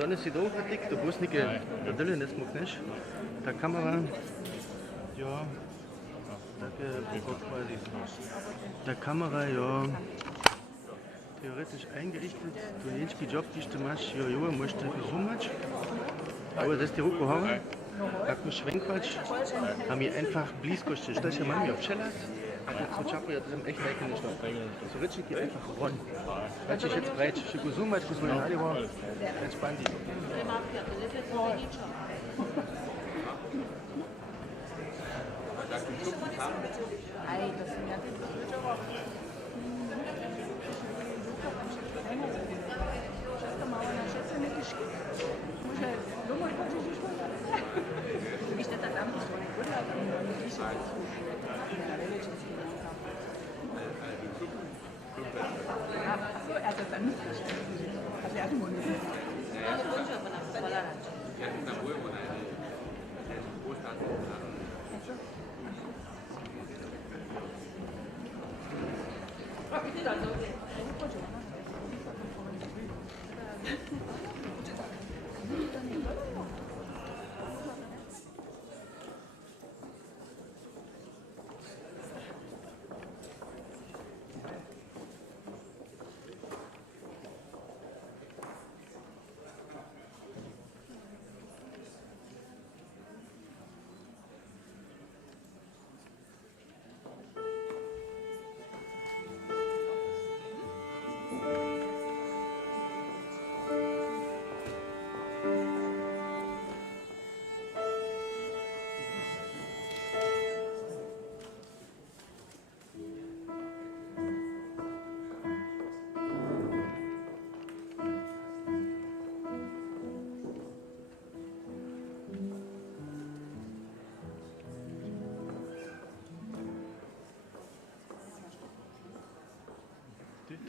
dann ist sie da vertickt, da bloß nicht der Dille nicht mag nicht. Der Kamera, ja, der Kamera, ja, theoretisch eingerichtet, du jenski Job, die du machst, ja, musst du gesungen, aber das ist die Ruko haben, ako schwenkwatsch, haben wir einfach blisko, das ja mami auf Cellas, so Chapo, ja, das ist echt lecker nicht. So richtig geht einfach ron. Weil ich jetzt breit, ich gesungen, ich muss meine Haare war, entspannt die.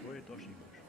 Tvoje to imaš.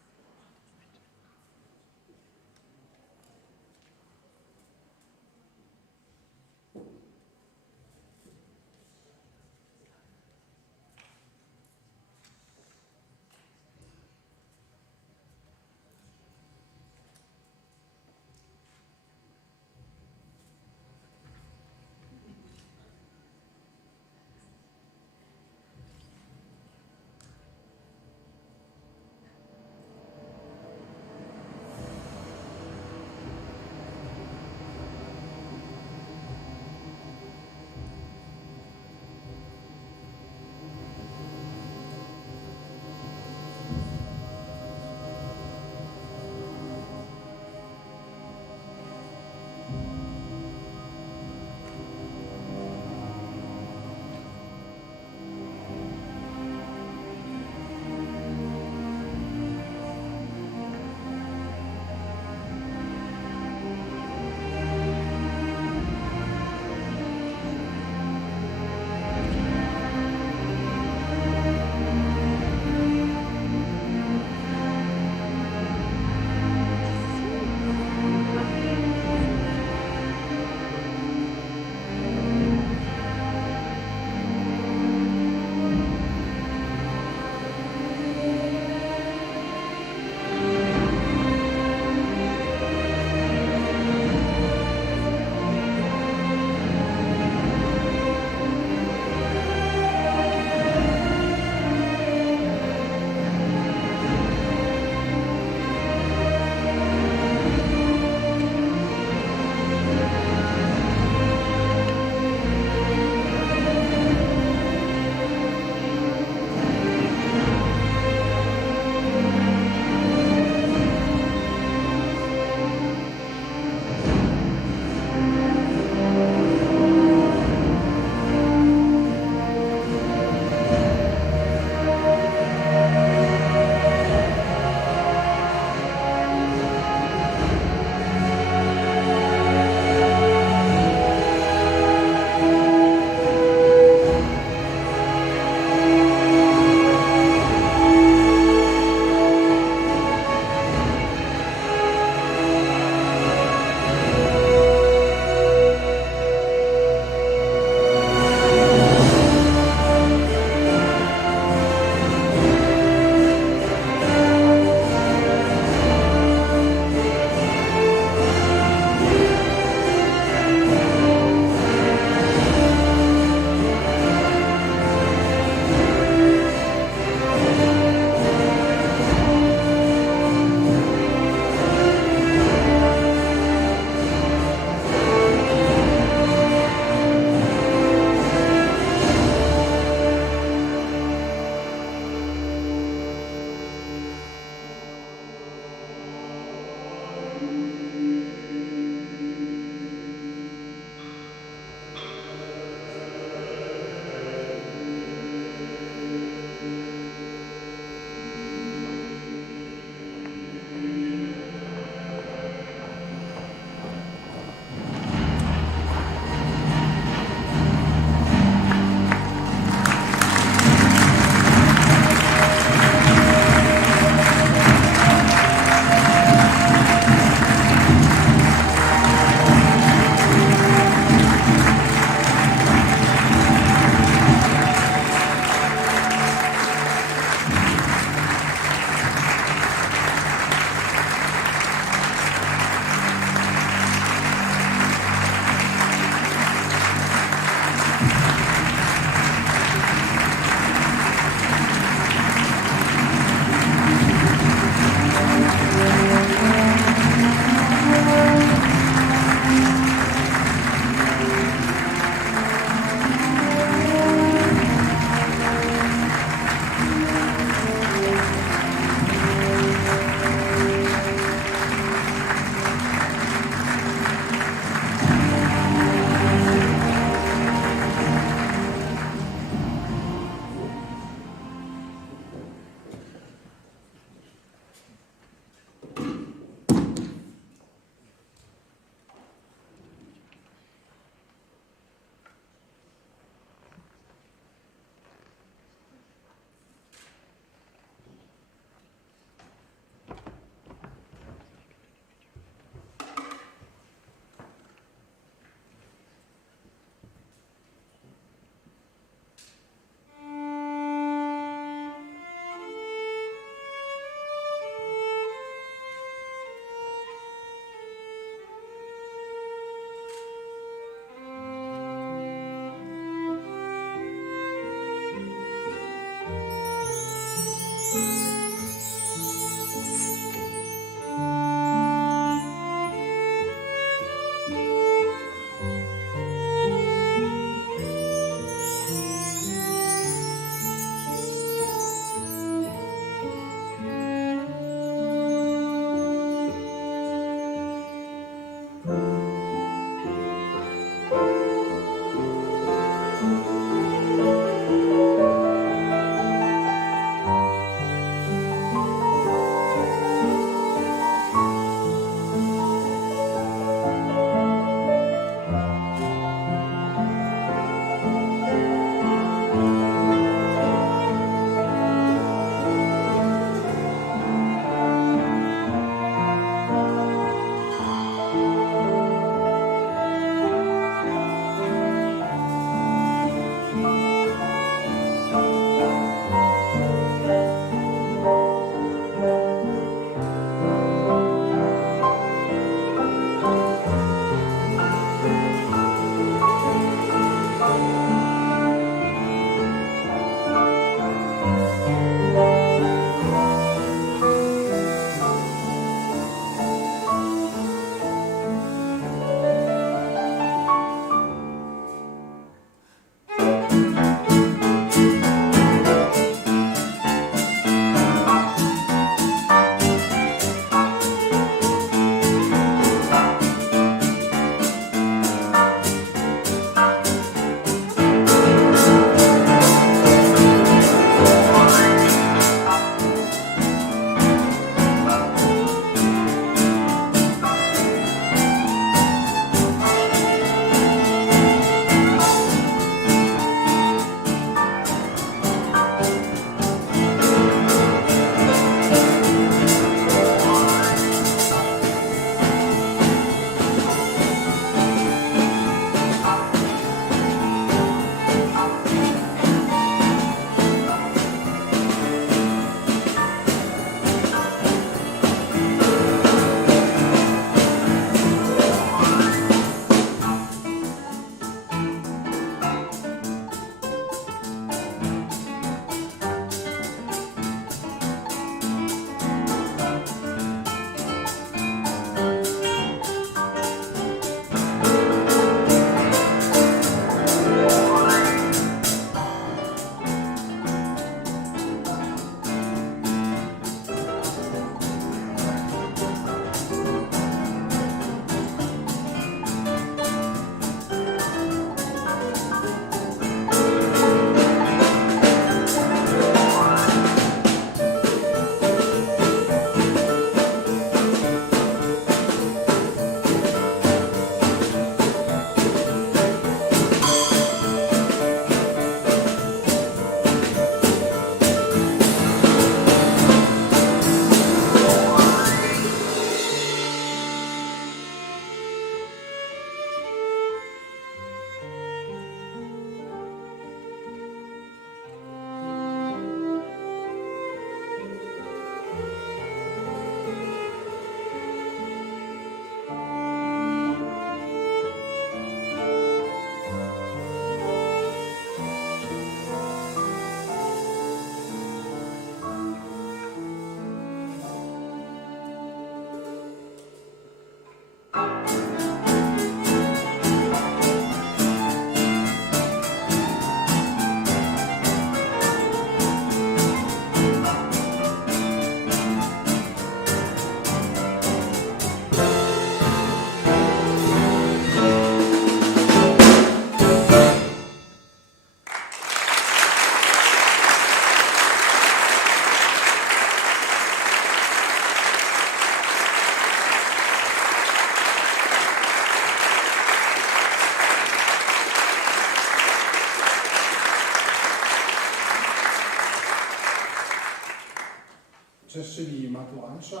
Češćeni maturanča,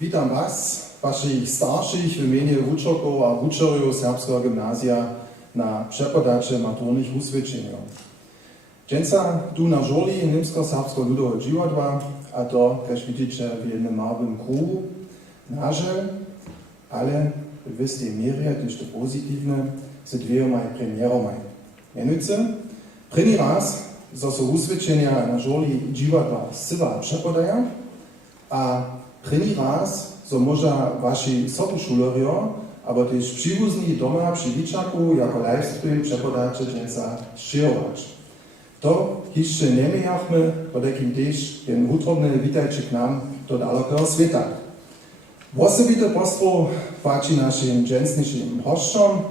witam was, waszych starszych w imieniu uczoków a uczerów Serbskiego Gimnazja na przepodacze maturnych usvědčenjów. Dżęca tu na żoli Niemsko-Serbsko-Ludowe Dziwadła, a to, jak widzicie, w jednym małym krugu, naże, ale w wystej mierze, też to pozytywne, z dwiema premierami. Mianowicie, první raz, zo so usvědčenja na żoli Dziwadła syva przepodaja, a první raz, zo možda vaši sobušulerio, aber też przywózni doma przy Wiczaku jako livestream przepodacze dżęca szczyrować. To jeszcze nie mijachmy, bo takim też ten utrobny witajcie k nam do dalekého sveta. Osobite pozdro płaci naszym dżęsniejszym hoszczom.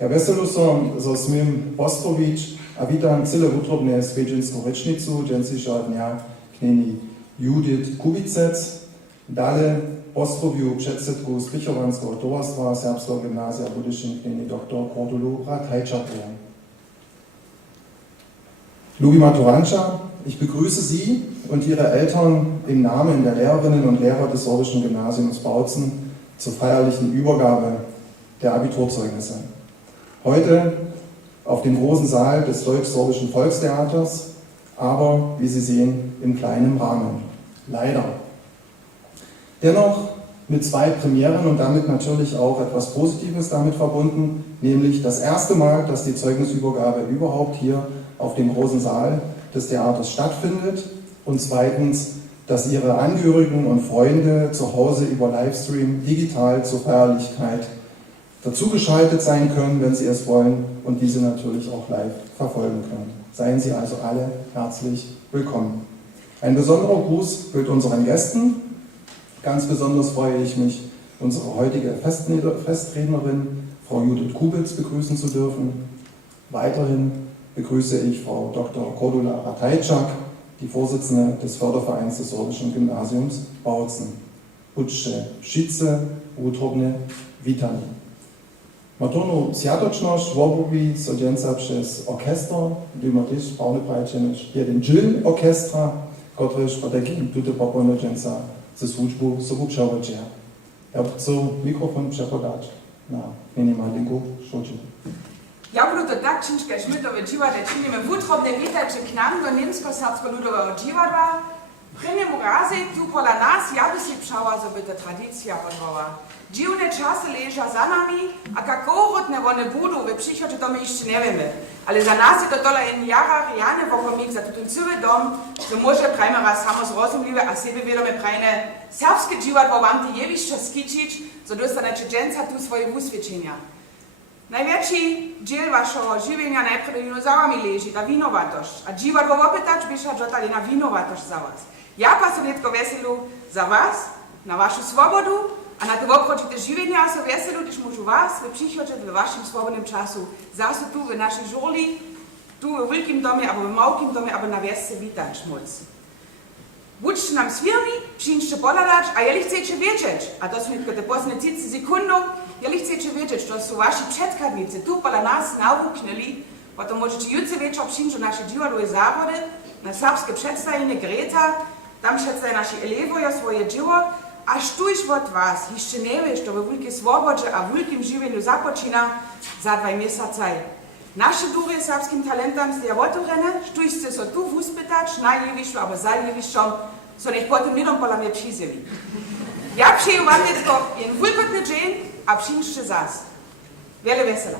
Ja weselu som, zo smiem pozdrowić, a witam cyle utrobne svedženskú rečnicu dżęsniejszego dnia knjeni Judith Kubicec. Dalej pozdrowił przedsedku Spichovanského tovarstva Serbskiego Gymnazja budyšin knjeni dr. Cordulu Ratajčaku. Liebe Maturantscha, ich begrüße Sie und Ihre Eltern im Namen der Lehrerinnen und Lehrer des Sorbischen Gymnasiums Bautzen zur feierlichen Übergabe der Abiturzeugnisse. Heute auf dem großen Saal des Deutsch-Sorbischen Volkstheaters, aber, wie Sie sehen, im kleinen Rahmen. Leider. Dennoch mit zwei Premieren und damit natürlich auch etwas Positives damit verbunden, nämlich das erste Mal, dass die Zeugnisübergabe überhaupt hier auf dem großen Saal des Theaters stattfindet und zweitens, dass Ihre Angehörigen und Freunde zu Hause über Livestream digital zur Feierlichkeit dazugeschaltet sein können, wenn Sie es wollen und diese natürlich auch live verfolgen können. Seien Sie also alle herzlich willkommen. Ein besonderer Gruß gilt unseren Gästen. Ganz besonders freue ich mich, unsere heutige Festrednerin, Frau Judith Kubitz, begrüßen zu dürfen. Weiterhin begrüße ich Frau Dr. Cordula Ratajčak, die Vorsitzende des Fördervereins des Sorbischen Gymnasiums Bautzen. Uczcze wszyscy utrobne witani. Maturnu sjatočnosť v období so dżęca przez orkestr, gdy ma też pełny prajčenež jeden dżil orkestra, kotrež po takim tute popolne dżęca ze służbu sobu przewodzia. Ja chcę mikrofon przepodać na minimalinku Šočinu. Ja budu to tak činčke šmitove dživadle činime v utrobne vitajče k nam do Niemsko-Serbsko-Ludového dživadla. Prvnemu razy tu pola nas ja by si pšała, zo by to tradycja podrowa. Dziwne czasy leża za nami, a kako rodne one budu, we przychodzie to my jeszcze nie wiemy. Ale za nas je to dola in jarach jane wokomik za tutun cały dom, że może prajmy raz samo zrozumliwe, a siebie wielome prajne serbskie dżivadło wam ty jewiszczo skičić, zo dostanecie dżęca tu swoje usvědčenia. Największy dziel waszego żywienia najpierw dinozaurami leży, ta winowatość, a dżivadło opytać byś dżotali na winowatość za was. Ja pasonetko weselu za was, na waszą swobodu, a na to obchodźcie żywienia, a so weselu, gdyż możu was, wy przychodzicie w waszym swobodnym czasu, zasu tu w naszej żurli, tu w wielkim domie, albo w małkim domie, albo na wiosce witać móc. Budźcie nam swierni, przyjdźcie poladać, a jeli chcecie wiedzieć, a to są tylko te posledne 30 sekundów, jeli chcecie wiedzieć, to są wasi przedkadnicy tu pola nas nawuknęli, potem możecie jutro wieczór przyjść do naszej dżivadłowej zawody, na serbskie przedstawienie Greta, tam przedstawią nasi elewowie swoje dzieło, aż tuż od was jeszcze nie wiesz, to w wielkiej swobodzie, a w wielkim żywieniu zapoczyna za 2 miesiące. Nasze dury serbskim talentam ste otvorene, štužte so tu uspytać, na jevišću, albo za jevišćom, so nech potem nidom pola mnie přizeli. Ja přeju vám jetko jen vulkotny dzień, a przyjście zas. Wiele wesela.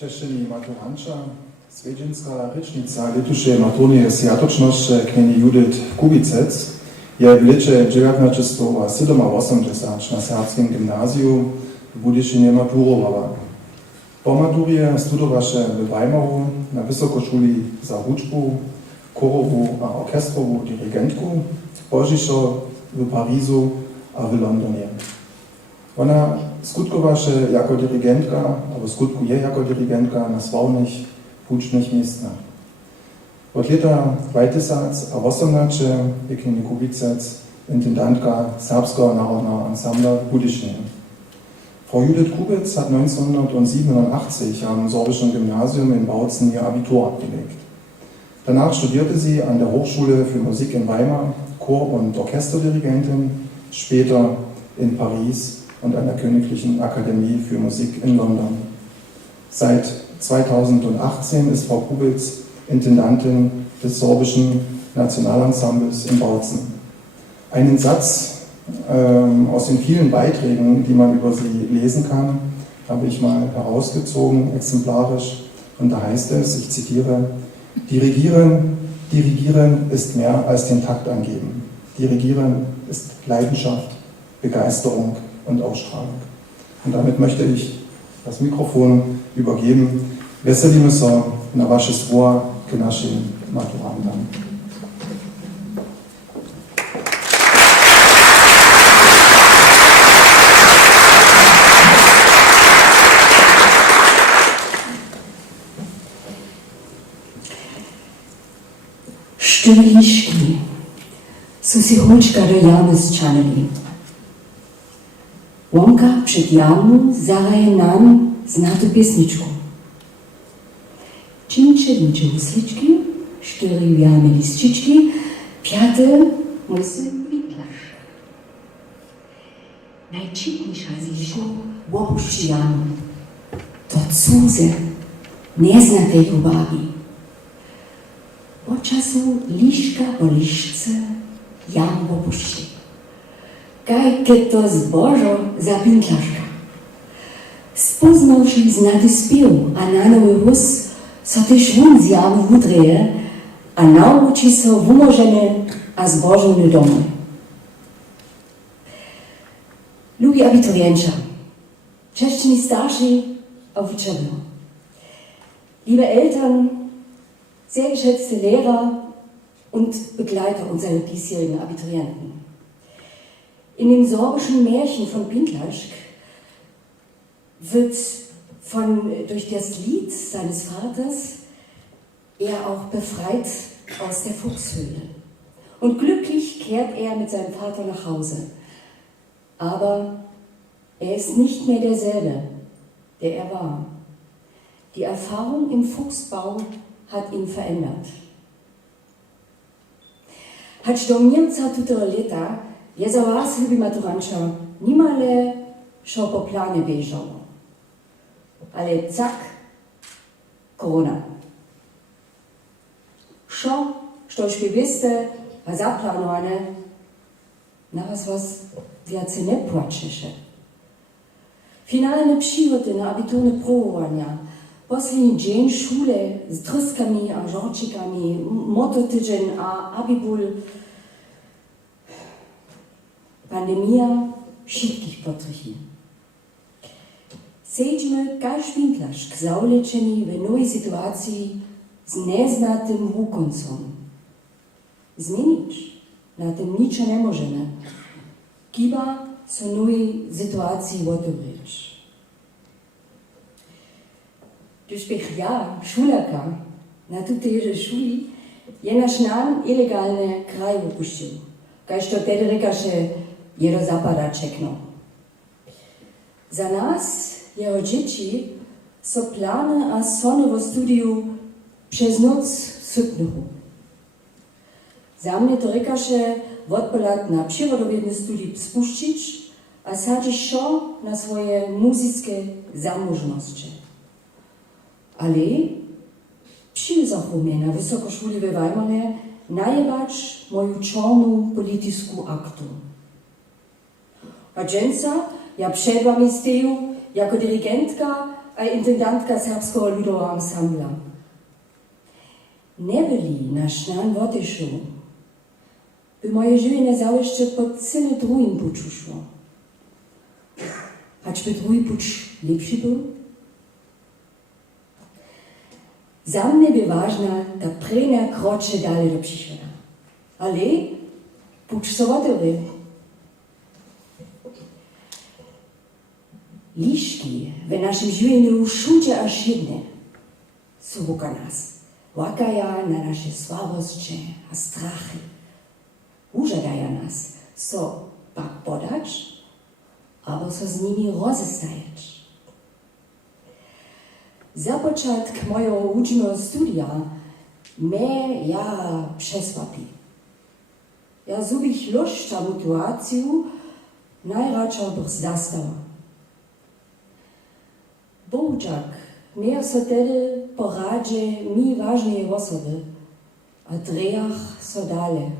Češćeni maturanča, Svedžinska rečnica lituše maturne sjatočnošće knjeni Judith Kubicec je v leče 1987 na serbskim gimnaziju v Budyšinie maturovala. Po maturje studovaše v Weimaru na Vysokošuli za hudžbu, chorovu a orkestrovú dirigentku, požišo v Parizu a v Londone. Ona skutkowaše jako dirigentka, albo skutkuje jako dirigentka na sławnych hudžbnych miejscach. Od leta 2018 je knjeni Kubicec intendantka Serbskiego Narodného Ansambla w Budyšinie. Frau Judith Kubitz hat 1987 am sorbischen Gymnasium in Bautzen ihr Abitur abgelegt. Danach studierte sie an der Hochschule für Musik in Weimar Chor- und Orchesterdirigentin, später in Paris und an der Königlichen Akademie für Musik in London. Seit 2018 ist Frau Kubitz Intendantin des sorbischen Nationalensembles in Bautzen. Einen Satz aus den vielen Beiträgen, die man über sie lesen kann, habe ich mal herausgezogen, exemplarisch. Und da heißt es, ich zitiere, Dirigieren ist mehr als den Takt angeben. Dirigieren ist Leidenschaft, Begeisterung und Ausstrahlung. Und damit möchte ich das Mikrofon übergeben. Veselíme se na vaše slova k našim maturantám. Štuliški so si hočka do jame zčanili. Wonka przed jamu zaraje nam znatu piesničku. Činčelinče huslički, štyri jame listički, piate musy witlasz. Najčitniejsza z iszu łopuszczy jamu. To cudze, neznatej ljubavi. Od času liška po lišce jam opušti. Kaj ke to zbožo za pintlaška. Spoznavši znati spiew, a na nowy hus so też wun z jamu wudreje, a nauči so wumožene a zbožene domy. Lubi abiturienča, češćeni starši a učebno. Liebe Eltern, sehr geschätzte Lehrer und Begleiter unserer diesjährigen Abiturienten. In dem sorbischen Märchen von Pintlaschk wird durch das Lied seines Vaters er auch befreit aus der Fuchshöhle. Und glücklich kehrt er mit seinem Vater nach Hause. Aber er ist nicht mehr derselbe, der er war. Die Erfahrung im Fuchsbau hat ihn verändert. Choć do Niemca tutego leta je za was, lubi maturanča, nimale šo po planie biežalo. Ale cak, korona. Šo, što już wiste, a zaplanowane, na was więcej nie płaczesz. Finalne przygody na abiturne próbowania, poslední dzień szule z tryskami a żorčikami, mototydzień a abibul. Pandemia wszystkich potrychi. Sejdźmy kaž Pintlaschk zaulečeni w nowej sytuacji z neznatym wukoncom. Zmienić na tym ničo ne możemy. Kiba so nowej sytuacji otobreć. Durch bych ja, šulerka, na tutejże šuli, je naš nan ilegalne kraj opuštil, kaž to tedy rekaše jedo zapada čekno. Za nas, jeho dzieci, so plany a sony vo studiu przez noc sypnuchu. Za mnie to rekaše odpolad na przyrodowiedny studij spuścić, a sadzić šo na swoje muzyczne zamożności. Ale przyjrzał mnie na Wysokoszuli we Weimarze najebać moją czarną polityczną aktu. A dżęca ja przed wami steju jako dirigentka a intendantka Serbskого ludového ansambla. Nebyli naš nan v Otyšu, by moje živine zaujeszcze pod cyle drugim puczu szło. Choćby drugi pucz lepszy był? Za mnie by ważna ta prena krocze dalej do przyszłości. Ale pucz so otworzy. Liszki w naszym żywieniu wszędzie aż jedne są wokół nas. Łakają na nasze słabości a strachy. Użadają nas, so pak podać, albo so z nimi rozestajać. Za początek mojego ucznego studia mnie ja przesłapi. Ja zubich lust a motivację najradšej bych zastała. Bohužak, mnie so tedy poradzie mi ważne osoby, a drejach so dalej.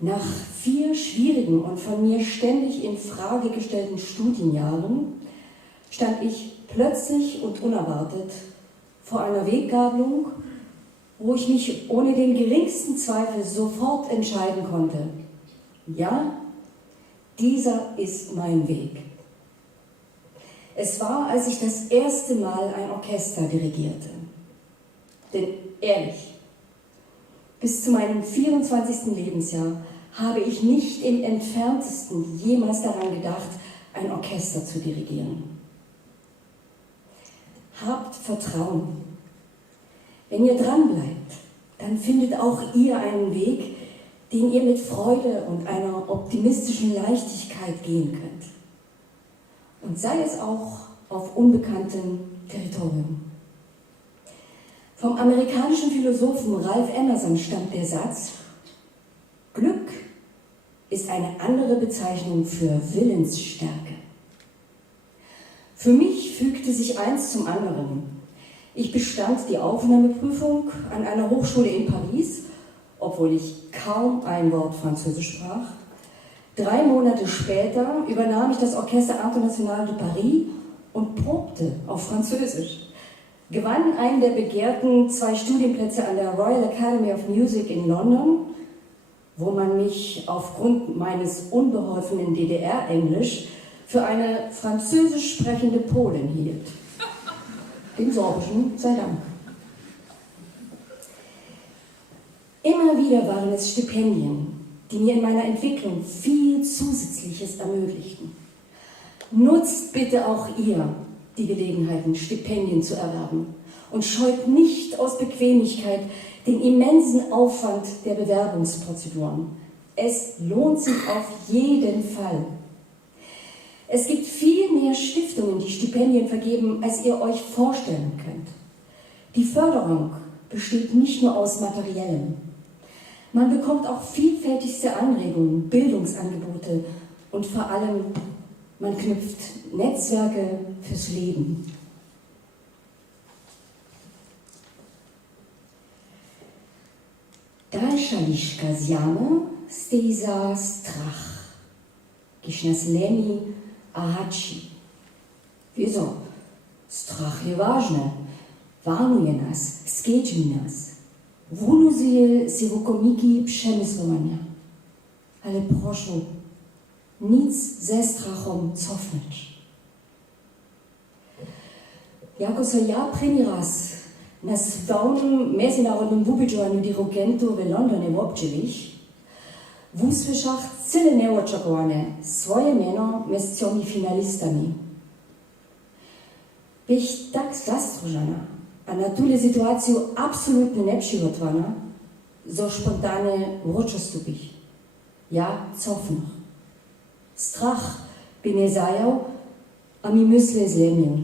Nach 4 schwierigen und von mir ständig in Frage gestellten Studienjahren stand ich plötzlich und unerwartet vor einer Weggabelung, wo ich mich ohne den geringsten Zweifel sofort entscheiden konnte. Ja, dieser ist mein Weg. Es war, als ich das erste Mal ein Orchester dirigierte. Denn ehrlich, bis zu meinem 24. Lebensjahr habe ich nicht im entferntesten jemals daran gedacht, ein Orchester zu dirigieren. Habt Vertrauen. Wenn ihr dranbleibt, dann findet auch ihr einen Weg, den ihr mit Freude und einer optimistischen Leichtigkeit gehen könnt. Und sei es auch auf unbekanntem Territorium. Vom amerikanischen Philosophen Ralph Emerson stammt der Satz: Glück ist eine andere Bezeichnung für Willensstärke. Für mich fügte sich eins zum anderen. Ich bestand die Aufnahmeprüfung an einer Hochschule in Paris, obwohl ich kaum ein Wort Französisch sprach. 3 Monate später übernahm ich das Orchester International de Paris und probte auf Französisch. Gewann einen der begehrten 2 Studienplätze an der Royal Academy of Music in London, wo man mich aufgrund meines unbeholfenen DDR-Englisch für eine französisch sprechende Polin hielt. Dem Sorbischen sei Dank. Immer wieder waren es Stipendien, die mir in meiner Entwicklung viel Zusätzliches ermöglichten. Nutzt bitte auch ihr die Gelegenheiten, Stipendien zu erwerben und scheut nicht aus Bequemlichkeit den immensen Aufwand der Bewerbungsprozeduren. Es lohnt sich auf jeden Fall. Es gibt viel mehr Stiftungen, die Stipendien vergeben, als ihr euch vorstellen könnt. Die Förderung besteht nicht nur aus Materiellem. Man bekommt auch vielfältigste Anregungen, Bildungsangebote und vor allem, man knüpft Netzwerke fürs Leben. Dalsza liška zjame steza strach, kiž nas lemi a hači. Wieso? Strach je ważne, warnuje nas, skedzi nas. Wunuzuje si rukomiki przemysłowania. Ale proszę, nic ze strachom cofnąć. Jako so ja prvi raz na svetovnem međunarodnem bubičovanju dirigentov v Londone v občevih, v usłyszach cyle neočakovane svoje meno med tjomi finalistami. Bych tak zastružena, a na tule situaciju absolutno nepřigotovana, zo spontane vročostupih. Ja cofnoh. Strach bi ne zajal, a mi mysle zlemnil.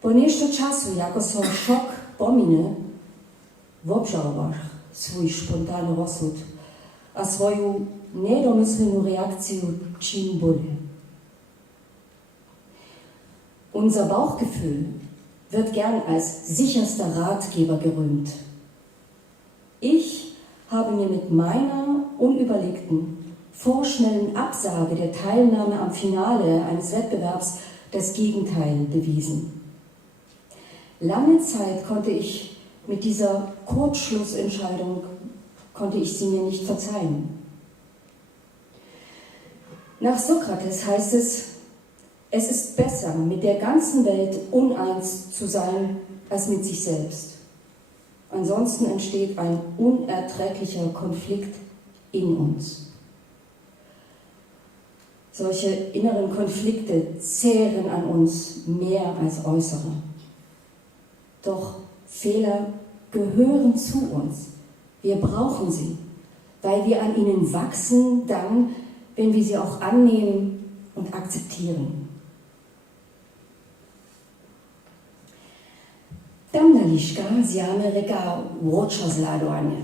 Po nešto času, jako so šok pomine, obžalovaš svoj spontan rozsud a svoju nedomyslenu reakciju čim bolje. Unser Bauchgefühl wird gern als sicherster Ratgeber gerühmt. Ich habe mir mit meiner unüberlegten, vorschnellen Absage der Teilnahme am Finale eines Wettbewerbs das Gegenteil bewiesen. Lange Zeit konnte ich mit dieser Kurzschlussentscheidung sie mir nicht verzeihen. Nach Sokrates heißt es ist besser, mit der ganzen Welt uneins zu sein, als mit sich selbst. Ansonsten entsteht ein unerträglicher Konflikt in uns. Solche inneren Konflikte zehren an uns mehr als äußere. Doch Fehler gehören zu uns. Wir brauchen sie, weil wir an ihnen wachsen, dann, wenn wir sie auch annehmen und akzeptieren. Tamnališka zjame reka uroča zladovanje.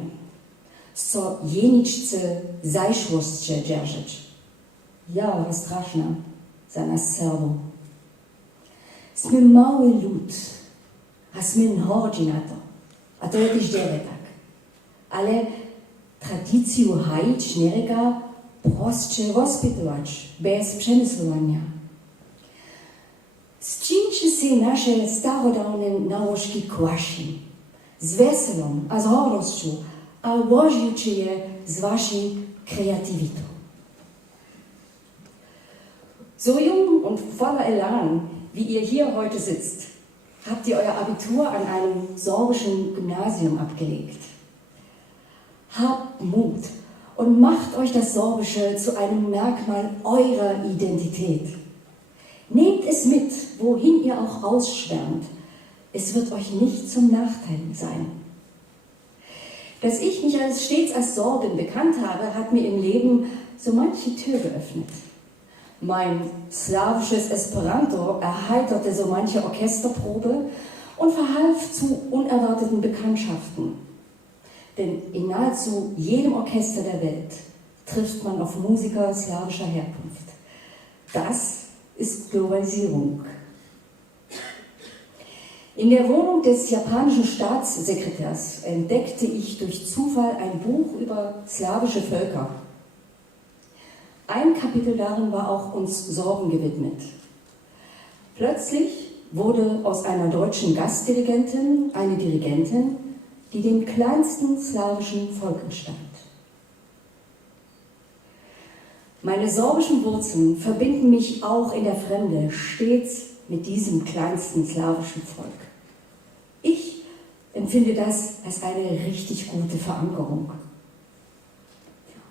So jeničce zajšvostče držeć. Ja, je strašna za nas Srbov. Sme mały lud, a sme hodzi na to. A to je też dzieje tak. Ale tradycję hajić nie reka prostsze rozpytować, bez przemysłowania. Zčińcie si naše starodawne nałożki kłaši, z weselom a z hordością, a ułożycie je z waszej kreatywitą. So jung und voller Elan, wie ihr hier heute sitzt, habt ihr euer Abitur an einem sorbischen Gymnasium abgelegt. Habt Mut und macht euch das Sorbische zu einem Merkmal eurer Identität. Nehmt es mit, wohin ihr auch ausschwärmt. Es wird euch nicht zum Nachteil sein. Dass ich mich stets als Sorbin bekannt habe, hat mir im Leben so manche Tür geöffnet. Mein slawisches Esperanto erheiterte so manche Orchesterprobe und verhalf zu unerwarteten Bekanntschaften. Denn in nahezu jedem Orchester der Welt trifft man auf Musiker slawischer Herkunft. Das ist Globalisierung. In der Wohnung des japanischen Staatssekretärs entdeckte ich durch Zufall ein Buch über slawische Völker. Ein Kapitel darin war auch uns Sorben gewidmet. Plötzlich wurde aus einer deutschen Gastdirigentin eine Dirigentin, die dem kleinsten slawischen Volk entstammt. Meine sorbischen Wurzeln verbinden mich auch in der Fremde stets mit diesem kleinsten slawischen Volk. Ich empfinde das als eine richtig gute Verankerung.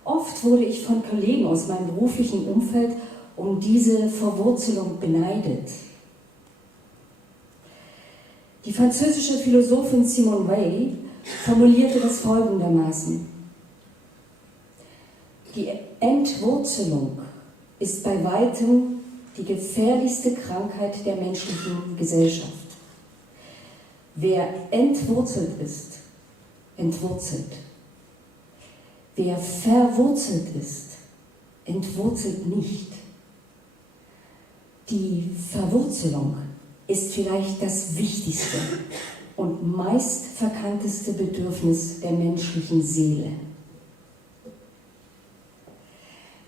Oft wurde ich von Kollegen aus meinem beruflichen Umfeld um diese Verwurzelung beneidet. Die französische Philosophin Simone Weil formulierte das folgendermaßen: Die Entwurzelung ist bei weitem die gefährlichste Krankheit der menschlichen Gesellschaft. Wer entwurzelt ist, entwurzelt. Wer verwurzelt ist, entwurzelt nicht. Die Verwurzelung ist vielleicht das wichtigste und meist verkannteste Bedürfnis der menschlichen Seele.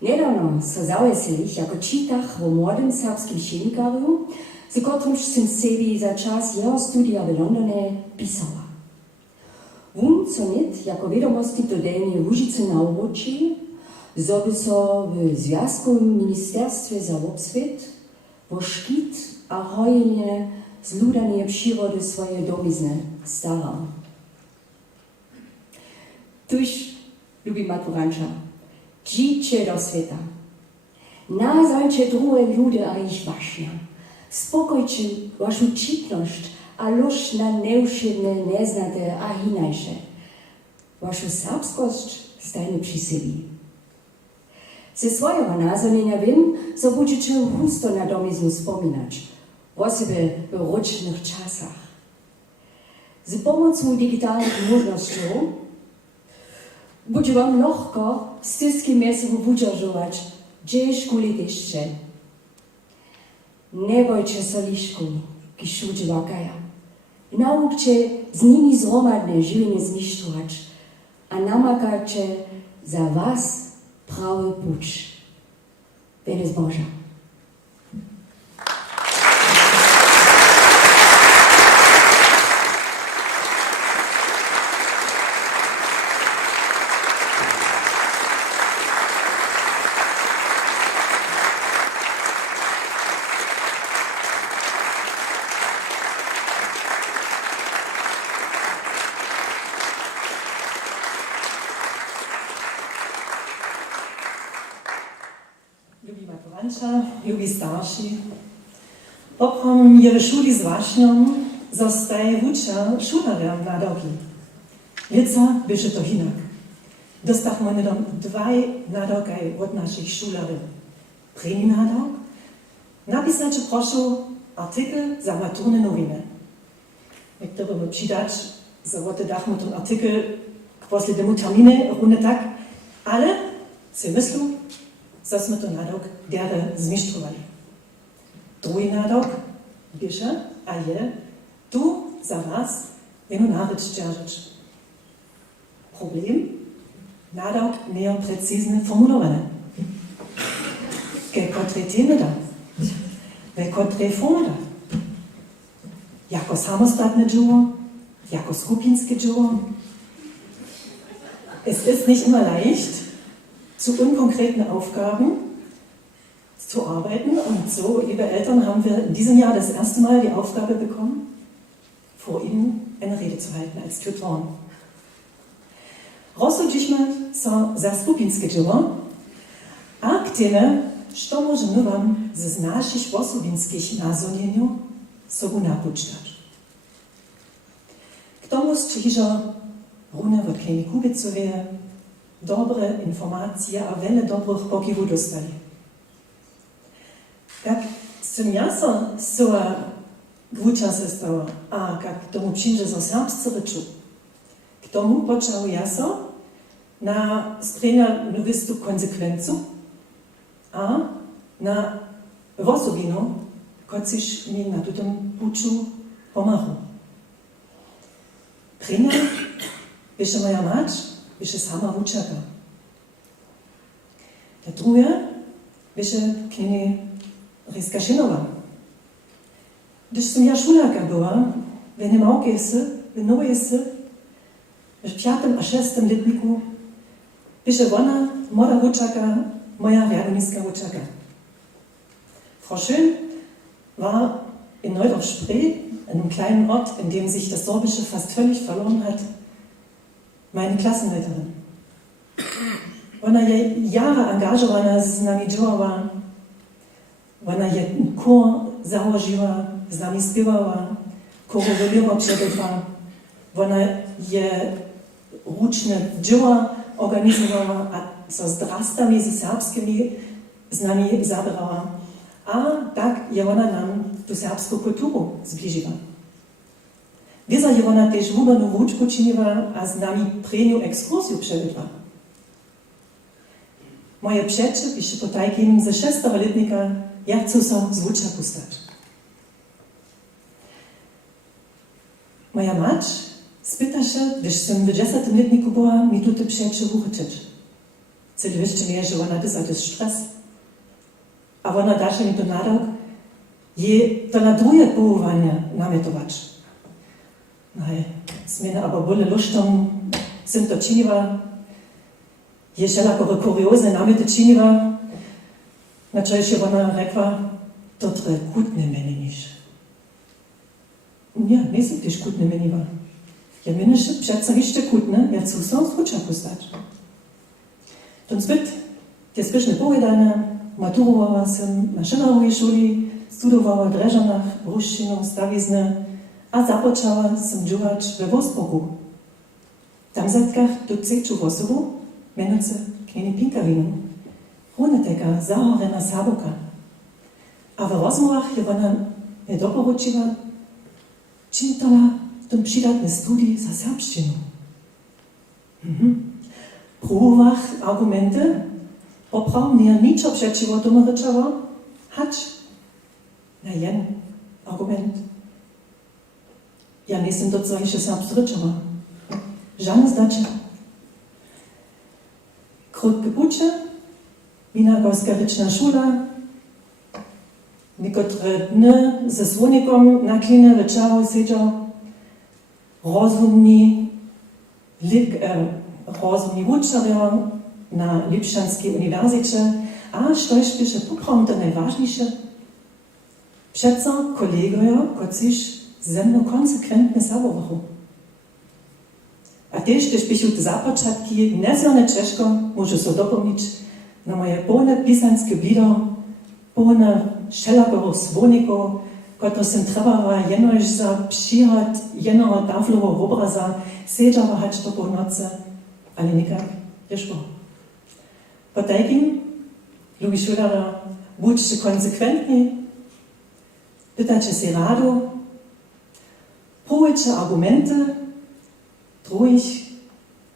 Nedavno so zaveseli, jako čitah v młodym serbskim šienikarju, z kotrim sem sebi za čas jeho studija v Londone pisala. Vun co nit, jako vedomosti dodeljne Łužice nauči, zoby so v Związkowym Ministerstwie za obsvět vo škit a hojenje zludanie przyrody swoje domizne staral. Tuž, ljubi maturanča, džíče do sveta. Nazajče druhe ljude a ich vašja. Spokojče vašu čitnosť a lož na neušedne, neznate a hinajše. Vašu serbskosť stajne pri sebi. Ze svojego nazvonjenja vím, so budete husto na domiznu spominać, o sebe v ročných časach. Z pomocą digitalnych możliwości bude wam lahko z tyskim mesem udržovať, gdzieś kulitišče. Ne bojče so lišku, ki šuđe vakaja. Naukče z nimi zromadne življenje zmištovať a namakajče za vas prawy buč. Venez Boža. Lubi maturanća, lubi starši. Poprom je v šuli z vašnjom, zostaje vuča šularem na dogi. Lica byše to hinak. Dostachmo nedom dvaj nadokaj od našich šularjev. Prvi nadok, napisače prošu artikel za maturne novine. Niektóre przydać, zawoty dachmu ten artykel posle demu termine, runde tak, ale si myślą, że jsme to nadok dere zmistrowali. Drugi nadok bierze, a je tu za was jednu naryć dzierżyć. Problem? Nadok nie precizne formulowane. Ke kotre teme da? Ve kotre formy da? Jako samostatne dzieło? Jako skupinskie dzieło? Es ist nicht immer leicht, zu unkonkreten Aufgaben zu arbeiten. Und so, liebe Eltern, haben wir in diesem Jahr das erste Mal die Aufgabe bekommen, vor Ihnen eine Rede zu halten als Tutoren. Rozsądziliśmy są za skupinskie dzieło, a k teme, što możemy Wam z naszych osobinskich nazonieniu sobu napučtać. K tomu stižo rune od kleine kubicowie, dobre informacje, a wiele dobrych pokiwów dostali. Jak sam ja so gwuča se stała, a jak tomu przyjdzie za serbscy ryczu, k tomu począł ja na spremia nowistu konsekwencu, a na wosobinu, kociś mi na tym puczu pomachu. Prima, jeszcze moja mać, jeszcze sama wuczaka. Ta druga, jeszcze knienie Ryskaszynowa. Gdyż som ja szulaka była, w Niemałkiesy, w Nowiesy, w 5. a 6. letniku, jeszcze ona, młoda wuczaka, moja wiadomiska wuczaka. Frau Schön war in Neudorf-Spree, einem kleinen Ort, in dem sich das Sorbische fast völlig verloren hat, meine Klassenleiterin. Ona je Jahre angażowana z nami działała, ona je chór założyła, z nami śpiewała, chorowo przebywa, ona je ruczne dzieła organizowała, a co z drastami, ze serbskimi z nami zabierała. A tak je ona nam tu serbską kulturę zbliżyła. Wieza je ona też wubernu wuczku czyniła, a z nami preniu ekskursju przebywa. Moje przecie, jeszcze po takim ze 6-letnika, ja chcę się z wuczaku stać. Moja mać spyta się, gdyż sam w 10-letniku była, mi tutaj przecie wuchyczyć. Cel jeszcze nie, że ona to jest stres. A ona daje mi to nadok, je to na drugie połowanie namiotować. No i zmiany aber bole lusztom sind to czyniła, je wszelako kuriozne namioty czyniła, na czym się ona rekła, to tre kutne meni niż. Nie, nie są też kutne meniwa. Ja mienię się przedstawiście kutne, ja chcę są z wuczaku stać. To zbyt, te zbyszne powiedane, maturowała sam na Szynarowej szuli, studowała w Dreżanach, ruszczyną, stawizny, a zapoczęła sam dziurać we Wolfsburgu. Tam zatkach do cejczu wosobu, mianoce knieni Pinkawinu, runeteka, zahorena saboka. A w rozmowach je ona nie doporučiła, czytała ten przydatny studii za serbszczyną. Próbowach argumenty, popraw nie niczo przeciwko tomu ryczała, hać na jeden argument. Ja nie jestem to, co jeszcze serbscy ryczała. Żadne zdacie. Krótkie bucie, Wienergorska szula, niektóre dny ze słonikom na klinę wieczeru siedział, rozumni uczowie na Lipszanskiej Uniwersytecie, a sztoś pisze poprawnie to najważniejsze, przeco kolegowie, kociż ze mną konsekwentnie zawołają. A też pišu te započatki, nezjone Češko, môžu so dopomniť na moje polne pisanské video, polne všelakových svonikov, ktoré som trebala jenož za příhod jednoho taflového obraza, sedžava hať to po noce, ale nikak ješko. Po takým, ľubí šulara, buďte konsekventní, pytajte si radu, powiedzcie argumenty, druich,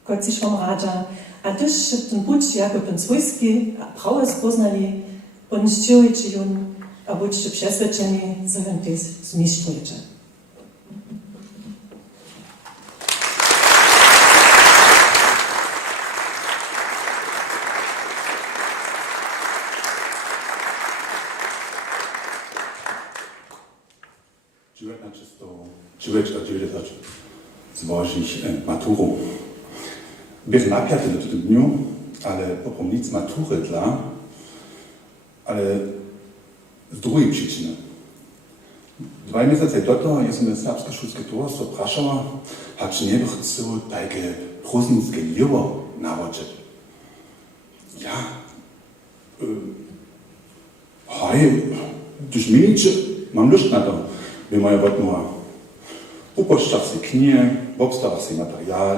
kot sich vom Raja, a też ten budź jako ten swojski, prawo spoznali, und ścierujcie jun, a budźcie przesvedčeni, co wam też zmistrujecie. Złożyć maturę. Bez napięty do tego dniu, ale poprom nic matury dla, ale z drugiej przyczyny. 2 miesiące do tego jest mnie serbskie szulskie towarstwo praszała, a czy nie by chciał takie prusnickie liewo nawodzić. Ja, hej, durch Minute mam lust na to, wie moja Wodnua. Upočtav si knjige, obstava si material,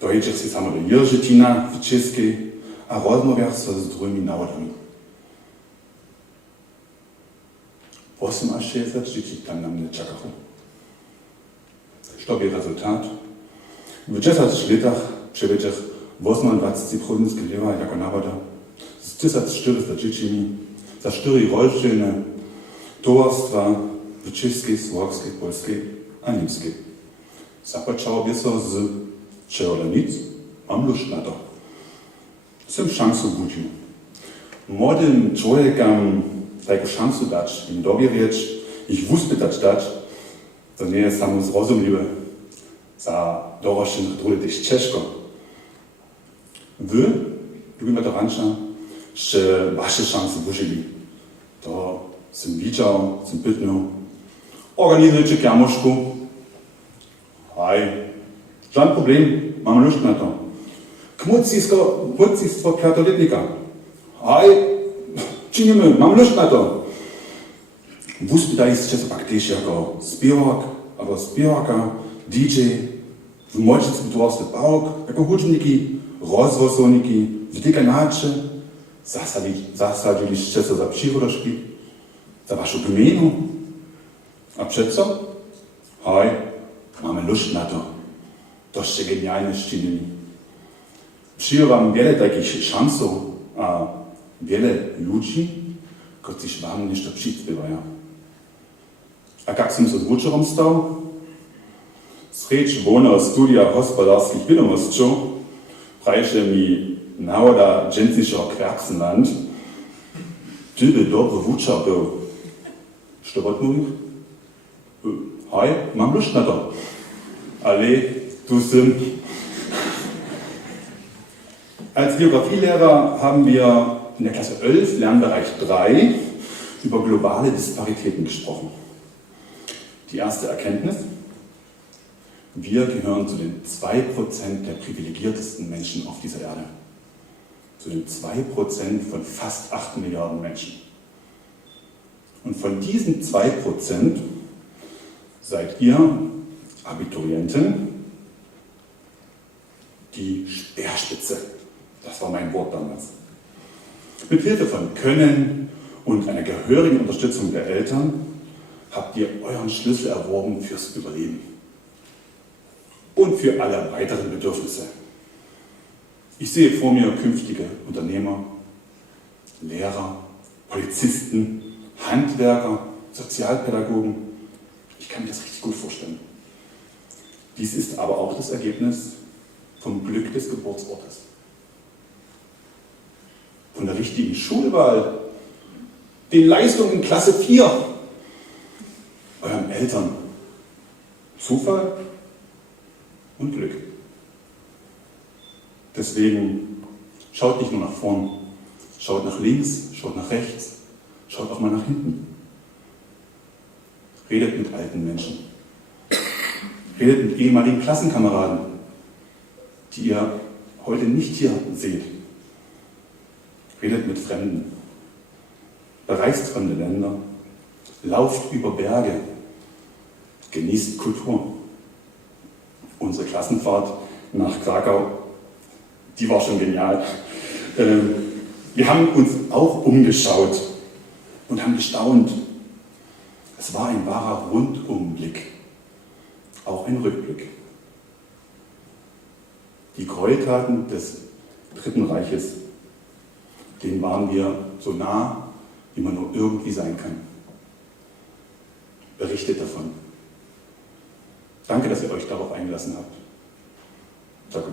dojdziesz si samo do Jeržitina w Českej a rozmawiasz se z drugimi narodami. 8 až 60 dzieci tam na mnie czekają. Sztobie rezultat. W 10 latach przewiedziesz 28 prusnickie liewa jako naroda z 1400 dziećmi za 4 rolszczylne towarstwa w Českej, Słowskiej, Polskiej a niemskiej. Započało by so z Czerwonic, mam lust na to. Jsem šansu budził. Młodym człowiekom taką szansę dać, im dowierzyć, ich wyspytać dać, to nie jest samo zrozumiałe. Za doroślych drugi też ciężko. Wy, lubimy to rancza, że wasze szanse budzili. To jsem widział, jsem pytnął. Organizujcie kiermuszku. Hej, żaden problem, mamy lust na to. Kmucistwo katolicnika. Hej, czynimy, mamy lust na to. Wyspytajcie się pak też jako spiewak, albo spiewaka, DJ, w młodzickim towarstwie Bałk, jako hudźniki, rozwosowniki, w dekanacie, zasadziliście się za przyrodoszki, za waszą gminu. A przed co? Hej, mamy lust na to. Toście genialnie szczynili. Przyjął wam wiele takich szansów, a wiele ludzi, którzy wam jeszcze przyśpiewają. A jak jsem se z wučerom stał? Sreč wona studia gospodarskich wiadomości prajše mi nawoda dżętnischer Kwerksenland. Ty by dobry wučer był. Co wot mówił? Hej, mam lust na to. Ale du sind. Als Geografielehrer haben wir in der Klasse 11, Lernbereich 3, über globale Disparitäten gesprochen. Die erste Erkenntnis: Wir gehören zu den 2% der privilegiertesten Menschen auf dieser Erde. Zu den 2% von fast 8 Milliarden Menschen. Und von diesen 2% seid ihr Abiturienten die Speerspitze. Das war mein Wort damals. Mit Hilfe von Können und einer gehörigen Unterstützung der Eltern habt ihr euren Schlüssel erworben fürs Überleben und für alle weiteren Bedürfnisse. Ich sehe vor mir künftige Unternehmer, Lehrer, Polizisten, Handwerker, Sozialpädagogen. Ich kann mir das richtig gut vorstellen. Dies ist aber auch das Ergebnis vom Glück des Geburtsortes. Von der richtigen Schulwahl, den Leistungen in Klasse 4, euren Eltern. Zufall und Glück. Deswegen schaut nicht nur nach vorn, schaut nach links, schaut nach rechts, schaut auch mal nach hinten. Redet mit alten Menschen. Redet mit ehemaligen Klassenkameraden, die ihr heute nicht hier seht. Redet mit Fremden. Bereist fremde Länder. Lauft über Berge. Genießt Kultur. Unsere Klassenfahrt nach Krakau, die war schon genial. Wir haben uns auch umgeschaut und haben gestaunt. Es war ein wahrer Rundumblick, auch ein Rückblick. Die Gräueltaten des Dritten Reiches, denen waren wir so nah, wie man nur irgendwie sein kann. Berichtet davon. Danke, dass ihr euch darauf eingelassen habt. Danke.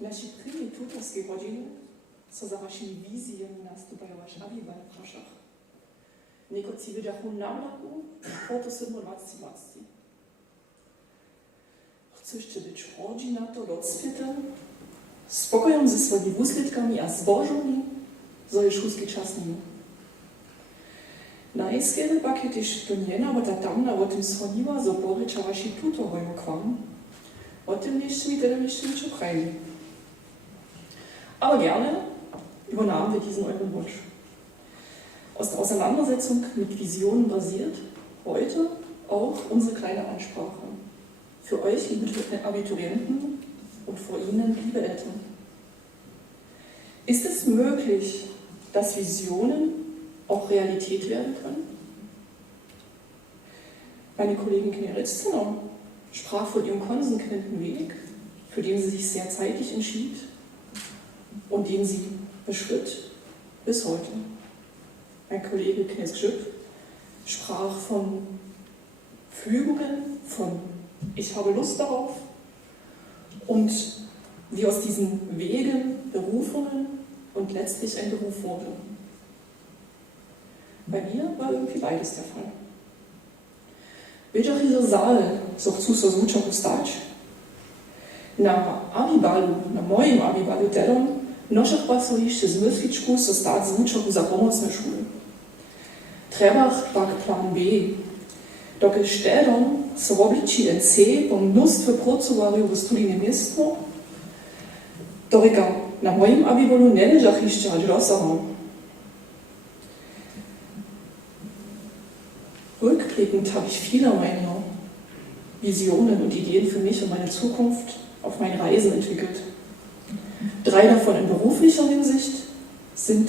Наші прийні туторські години са за вашими візіями наступаючи абівал в прашах. Некоці видаху навlaku, фото 27. Chcecie być hodzi na to rozswietę, spokojem ze swoimi wuslitkami a zbożami, so je szulski czas nie. Najskiery pak je też to nie, bo ta tamna o tym schoniła, so porycza wasi tutorojo kwam. O tym jeszcze mi tyle jeszcze nicht uprejli. Aber gerne übernahmen wir diesen euren Wunsch. Aus der Auseinandersetzung mit Visionen basiert heute auch unsere kleine Ansprache. Für euch, liebe Abiturienten, und vor Ihnen, liebe Eltern. Ist es möglich, dass Visionen auch Realität werden können? Meine Kollegin Kneritz-Zinner sprach von ihrem konsequenten Weg, für den sie sich sehr zeitig entschied und den sie beschritt bis heute. Mein Kollege Knees-Gschüpp sprach von Fügungen, von ich habe Lust darauf und wie aus diesen Wegen Berufungen und letztlich ein Beruf wurde. Bei mir war irgendwie beides der Fall. Večer dieser Saal zog zu so zvuča postać. Na abibalu, na moim abibalu telom, nošach pa so išče z mysličku so stát zvučaku za pomocne šule. Trebach pak plan B, dokud štedom so v obliči NC po mnóstve pracovali v studijne miesto, dorika na moim abibalu neležach išče až dosahol. Rückblickend habe ich viele meiner Visionen und Ideen für mich und meine Zukunft auf meinen Reisen entwickelt. 3 davon in beruflicher Hinsicht sind,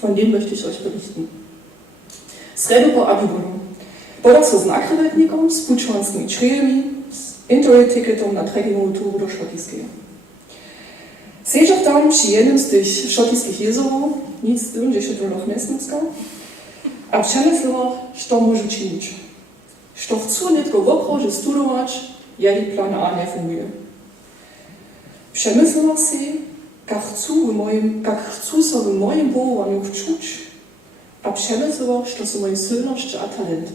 von denen möchte ich euch berichten. Sredo po Abibolu. Bodak so znakrovetnikom, s pučovanskimi črijemi, s interrail-ticketom na trekkingovú túru do Šotiskeje. Sežach tam przy jednym z tych šotiských jezorov, nic z tym, že się to Loch Nesnúcka, a przemyslowa, što môžu činiť. Što chcú netko v okruže studovať, jeli plán A nefunguje. Przemyslowa si, kak chcú sa v mojim povolaniu včuť, a przemyslowa, što sú moje silnosti a talenty.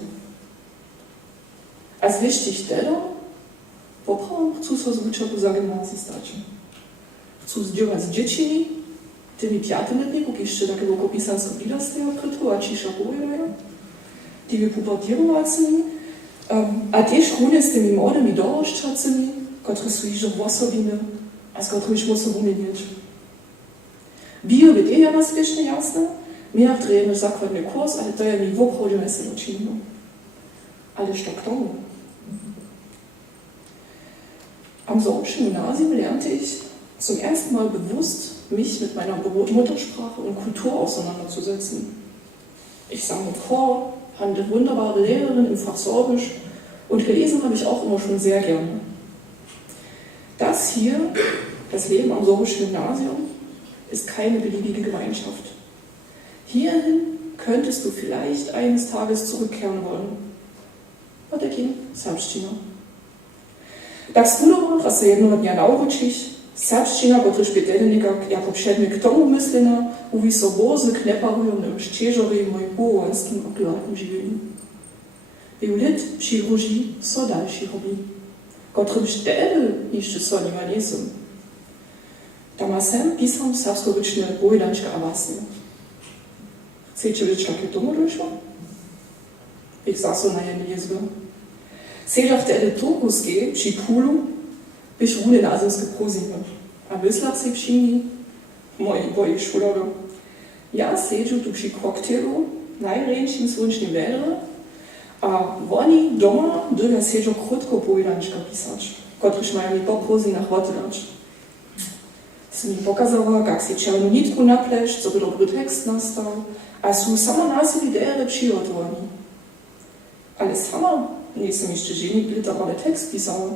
A zwieštiť teda, popravom chcú sa zvučaku za gymnázii stať. Chcú zdieľať s dečimi, tymi piatoletníku, kište také vokopisansko bilastejo krytu a čiša poviedajú, tymi pubertierovácimi, a tiež chune s tymi młodymi doroščacimi, ktorí sú již osobiny a s ktorými môžu umieniť. Bio wird ja bezpieczne jasne, my drejemy základný kurs, ale to je mi v okruhu veselo činno. Ale što k tomu? Am Sorbischen Gymnasium lernte ich zum ersten Mal bewusst, mich mit meiner Muttersprache und Kultur auseinanderzusetzen. Ich sang im Chor, hatte wunderbare Lehrerin im Fach Sorbisch und gelesen habe ich auch immer schon sehr gerne. Das hier, das Leben am Sorbischen Gymnasium, ist keine beliebige Gemeinschaft. Hierhin könntest du vielleicht eines Tages zurückkehren wollen. A takim serbština. Tak spolova se jedno dnia naučiš, serbština, kotryž bědeli nikak jako předmět k tomu myslena, uví so boze kneparują na štěžory moj povolanským a privátnym živení. Violet přiruží so další hobby, kotrym štedel ještě so nima nesem. Tam jsem písal serbsko-ryczne pojedančka a básně. Chcete vědět, jak je tomu došlo? Ich saß so na jedné jezbe. Sežach der Tokuske při půlu, bych rune na azimské prozimy. A vyslach si přijní moji boji šulovi. Ja sežu tu při koktejlu, najrejším slunčným vedre, a oni doma dovia sežu krótko pojedančka pisač, kotryž mają mi po prozínach hotelač. Jsem mi pokazała, jak si červenou nitku naplešť, co by dobrý text nastal, a sú sama násilí dére přihotovaní. Ale sama nejsem ještě ženit literárny Text pisала.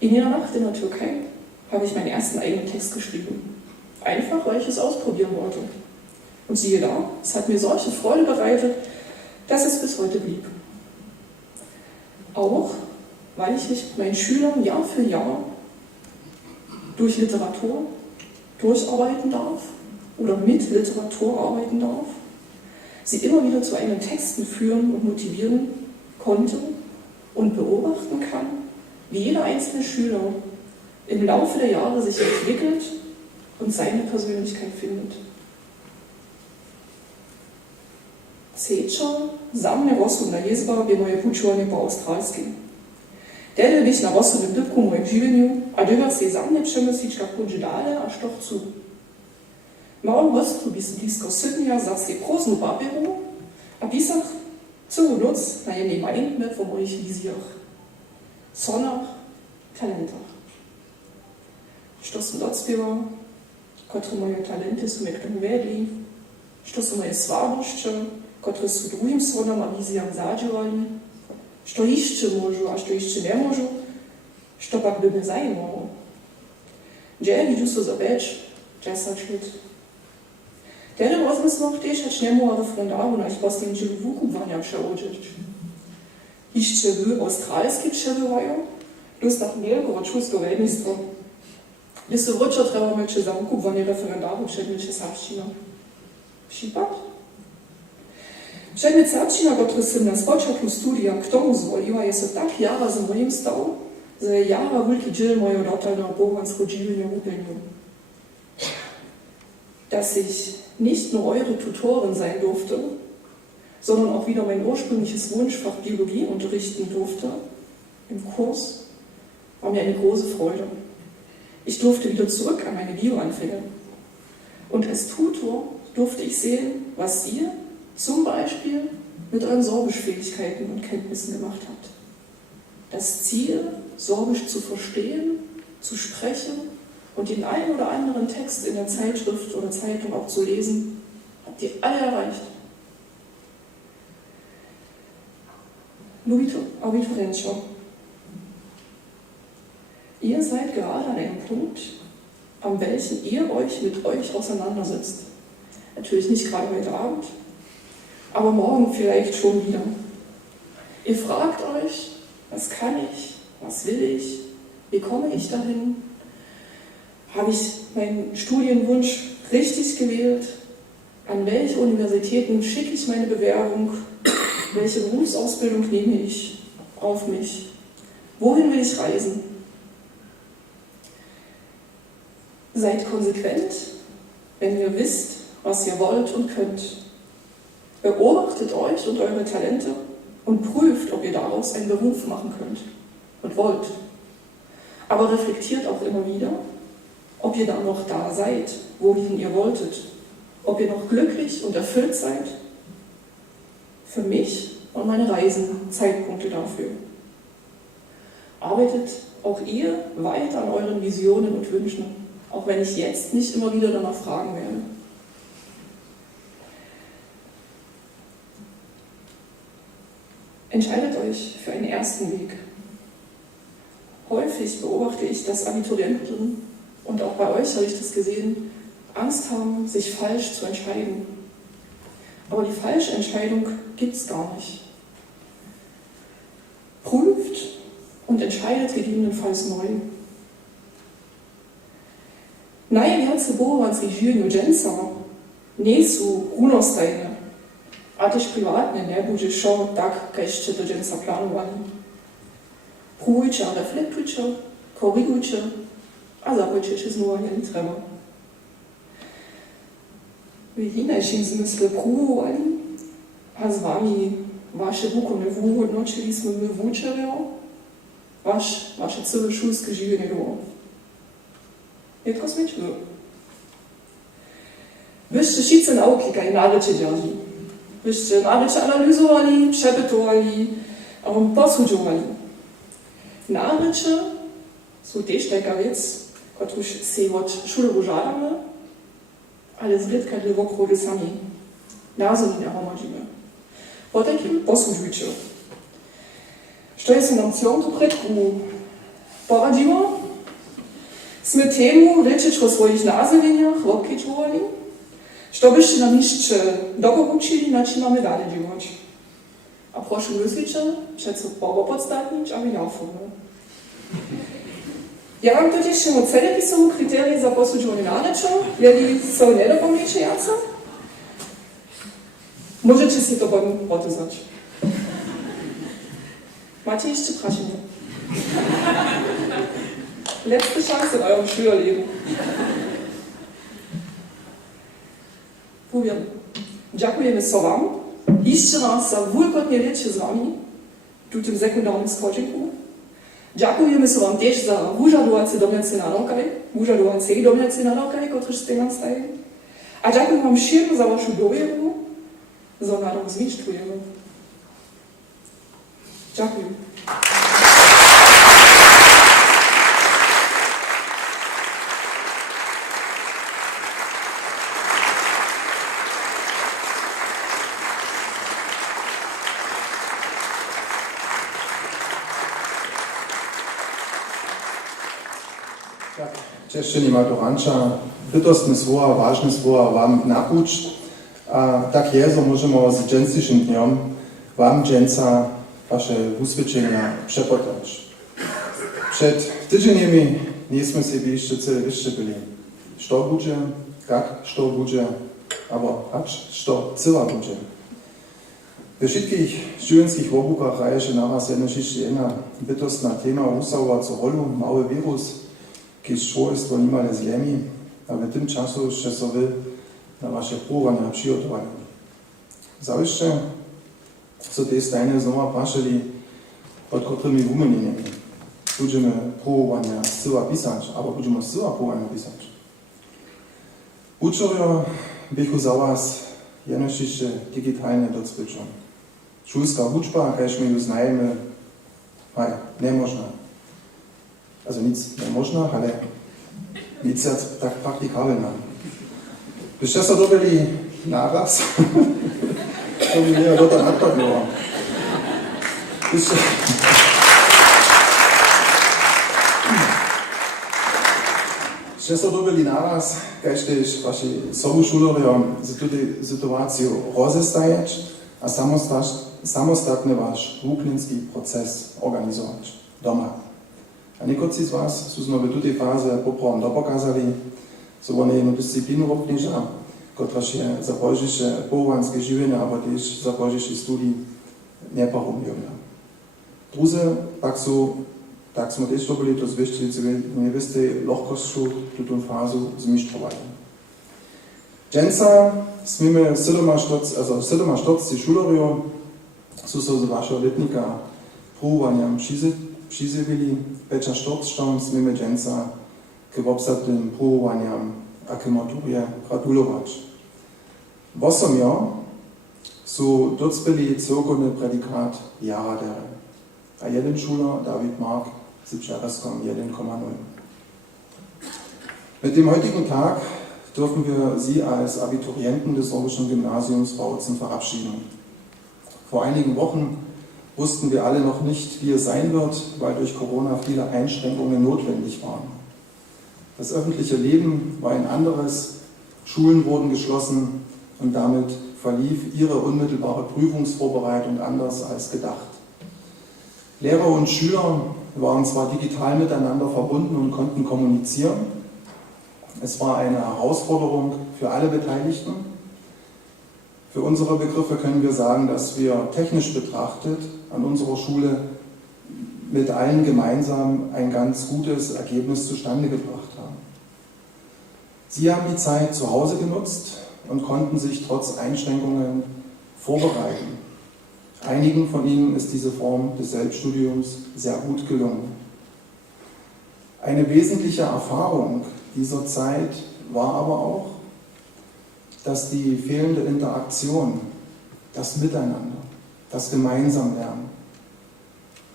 In jener Nacht in der Türkei habe ich meinen ersten eigenen Text geschrieben. Einfach, weil ich es ausprobieren wollte. Und siehe da, es hat mir solche Freude bereitet, dass es bis heute blieb. Auch, weil ich mich mit meinen Schülern Jahr für Jahr durch Literatur durcharbeiten darf oder mit Literatur arbeiten darf, sie immer wieder zu eigenen Texten führen und motivieren konnte und beobachten kann, wie jeder einzelne Schüler im Laufe der Jahre sich entwickelt und seine Persönlichkeit findet. Seča za mne rozsudna jezba je moje pučovanje po australski. Tede bych na rozsudnym dybku mojem živenju, a dober si za mne přemyslič, kak půjde dále a što chcu. Małym rozklu bis blisko sydnia za si proznu papieru, a pisach celou noc na jednej malinkme po mojich wizjach, sonach, talentach. Što sam docpiewał, kotre moje talenty są mnie k tomu vedli, što są moje słabości, kotre są drugim sonam a wizjam zadziewali, što jeszcze môžu a što jeszcze nie môžu, što pak by mnie zajmowało. Gdzie widzę so za 10 let. Tedy rozmysloch też hać nie mogła referendaru na ich postęp wykupwania przełożyć. Jeszcze w australskie przebywają, plus nach wielko czusko wednictwo. Jest wróczo trzeba mieć za wykupwanie referendaru przedmiocie serbszczyna. Przykład? Przedmiot serbszczyna, który jsem na spočatku studia k tomu zwoliła, jest tak jara z moim stał, że jara wielki dziel mojego dotalnego połącznego dziwienia upełnił. Dass ich nicht nur eure Tutorin sein durfte, sondern auch wieder mein ursprüngliches Wunschfach Biologie unterrichten durfte im Kurs, war mir eine große Freude. Ich durfte wieder zurück an meine Bioanfänge. Und als Tutor durfte ich sehen, was ihr zum Beispiel mit euren Sorbischfähigkeiten und Kenntnissen gemacht habt. Das Ziel, Sorbisch zu verstehen, zu sprechen und den einen oder anderen Text in der Zeitschrift oder Zeitung auch zu lesen, habt ihr alle erreicht. Abiturientscher, ihr seid gerade an einem Punkt, an welchem ihr euch mit euch auseinandersetzt. Natürlich nicht gerade heute Abend, aber morgen vielleicht schon wieder. Ihr fragt euch, was kann ich, was will ich, wie komme ich dahin? Habe ich meinen Studienwunsch richtig gewählt? An welche Universitäten schicke ich meine Bewerbung? Welche Berufsausbildung nehme ich auf mich? Wohin will ich reisen? Seid konsequent, wenn ihr wisst, was ihr wollt und könnt. Beobachtet euch und eure Talente und prüft, ob ihr daraus einen Beruf machen könnt und wollt. Aber reflektiert auch immer wieder, ob ihr dann noch da seid, wohin ihr wolltet, ob ihr noch glücklich und erfüllt seid. Für mich und meine Reisen Zeitpunkte dafür. Arbeitet auch ihr weiter an euren Visionen und Wünschen, auch wenn ich jetzt nicht immer wieder danach fragen werde. Entscheidet euch für einen ersten Weg. Häufig beobachte ich, dass Abiturienten und auch bei euch habe ich das gesehen, Angst haben, sich falsch zu entscheiden. Aber die falsche Entscheidung gibt es gar nicht. Prüft und entscheidet gegebenenfalls neu. Najviac bohovanskih življenj učenca nisu runostajne, a tež privatne ne bude šo tak, kaj ste do učenca planovali. Próbujcie, reflektujcie, korygujcie, a zapojcie się znowu nie trzeba. W innym zmysle próbowali, a z wami wasze wukovne vúhodnočili my vúčerjo, vaše celé šulské življenje było. Jedko sme čuli. Wyście wszyscy nauki, kaj narycie dzierży. Wyście narycie analizowali, przepytowali, posłudziowali. Narycie są też taka wiec, którą się od szule żadamy, ale zbytka dla wokół sami nazory nie gromadimy. Po takim posłudziujcie. Co jest nam całą tu predku poradziło? Sme temu rečeć o svojich naziveniach obkečovali, što byście nam jeszcze doporučili, na čím máme dalej działać. A proszę myślicie, przeco Boga podstatnić, aby nie ofurno. Ja wam totiž še celé pisovú krytérii za posúďovanie nárečov, jeli są nie dopomniecie jaca. Możecie si to potuzać. Macie jeszcze praszenie. Letzte Chance in eurem Schülerleben. Powiem, dziękujemy so wam. Jeszcze raz za wulkotnie wiecie z wami, tu w tym sekundarnym skoczynku. Dziękujemy so wam też za wużadowace domiace na rokaj, wużadowace domiace na rokaj, które ste nam staje. A dziękuję wam wszyscy za waszą dowieru, za narok zmicztujemy. Dziękuję. Češćeni maturanča, bytostne słowa, ważne słowa wam napuć, a tak jezo możemy z dżęsniejszym dniom wam dżęca wasze uswiadczenia przepotać. Przed tydzieniami nieśmy sobie jeszcze cele wyższe byli. Co będzie, jak co będzie, albo co cyła będzie. We wszystkich studenckich obukach raje się na was jedna bytostna tema usawa co rolu, mały wirus, kiedyś człowiectwo niemal z ziemi, a w tym czasu jeszcze sobie na wasze próbowania przygotowali. Zawieszcze, co te stajne znowu patrzyli, pod którymi wymienieniami. Będziemy próbowania z cyła pisać, albo będziemy z cyła próbowania pisać. Uczorio bychu za was jenoś jeszcze digitalnie docwyczą. Szulska uczba, kajśmy już znajemy, nie można. Also nic nie można, ale nic tak praktykabelna. Byście sobie dobili naraz, to by mnie do tego nadpadło. Byście sobie dobili naraz, kajszteś wasi sobušulerio za tuto sytuację rozestajeć, a samostatny wasz wuklinski proces organizować doma. A niektórzy z was są znowu w tej fazie poprawnie dopokazali, że one jedną dyscyplinę obniża, która się zapożyczy połowanskie żywienie, albo też zapożyczy studii nie porówniona. Drudzy pak są, tak smo też dobili to zwyścili, że nie wiecie lekkością tę fazę zmistrowali. Dżęca smimy 47 szulerjo, są z waszego letnika próbowaniem přizivili, večer štorcštom smíme dženca k obsadným próbovaniam a k maturie gratulować. W 8 są docpeli cyrkovny predikat jara dere, a jeden szuler, David Mark, z Pšereskom 1,0. Mit dem heutigen Tag dürfen wir Sie als Abiturienten des Sorbischen Gymnasiums Bautzen verabschieden. Vor einigen Wochen wussten wir alle noch nicht, wie es sein wird, weil durch Corona viele Einschränkungen notwendig waren. Das öffentliche Leben war ein anderes, Schulen wurden geschlossen und damit verlief ihre unmittelbare Prüfungsvorbereitung anders als gedacht. Lehrer und Schüler waren zwar digital miteinander verbunden und konnten kommunizieren. Es war eine Herausforderung für alle Beteiligten. Für unsere Begriffe können wir sagen, dass wir technisch betrachtet an unserer Schule mit allen gemeinsam ein ganz gutes Ergebnis zustande gebracht haben. Sie haben die Zeit zu Hause genutzt und konnten sich trotz Einschränkungen vorbereiten. Einigen von ihnen ist diese Form des Selbststudiums sehr gut gelungen. Eine wesentliche Erfahrung dieser Zeit war aber auch, dass die fehlende Interaktion, das Miteinander, das Gemeinsamlernen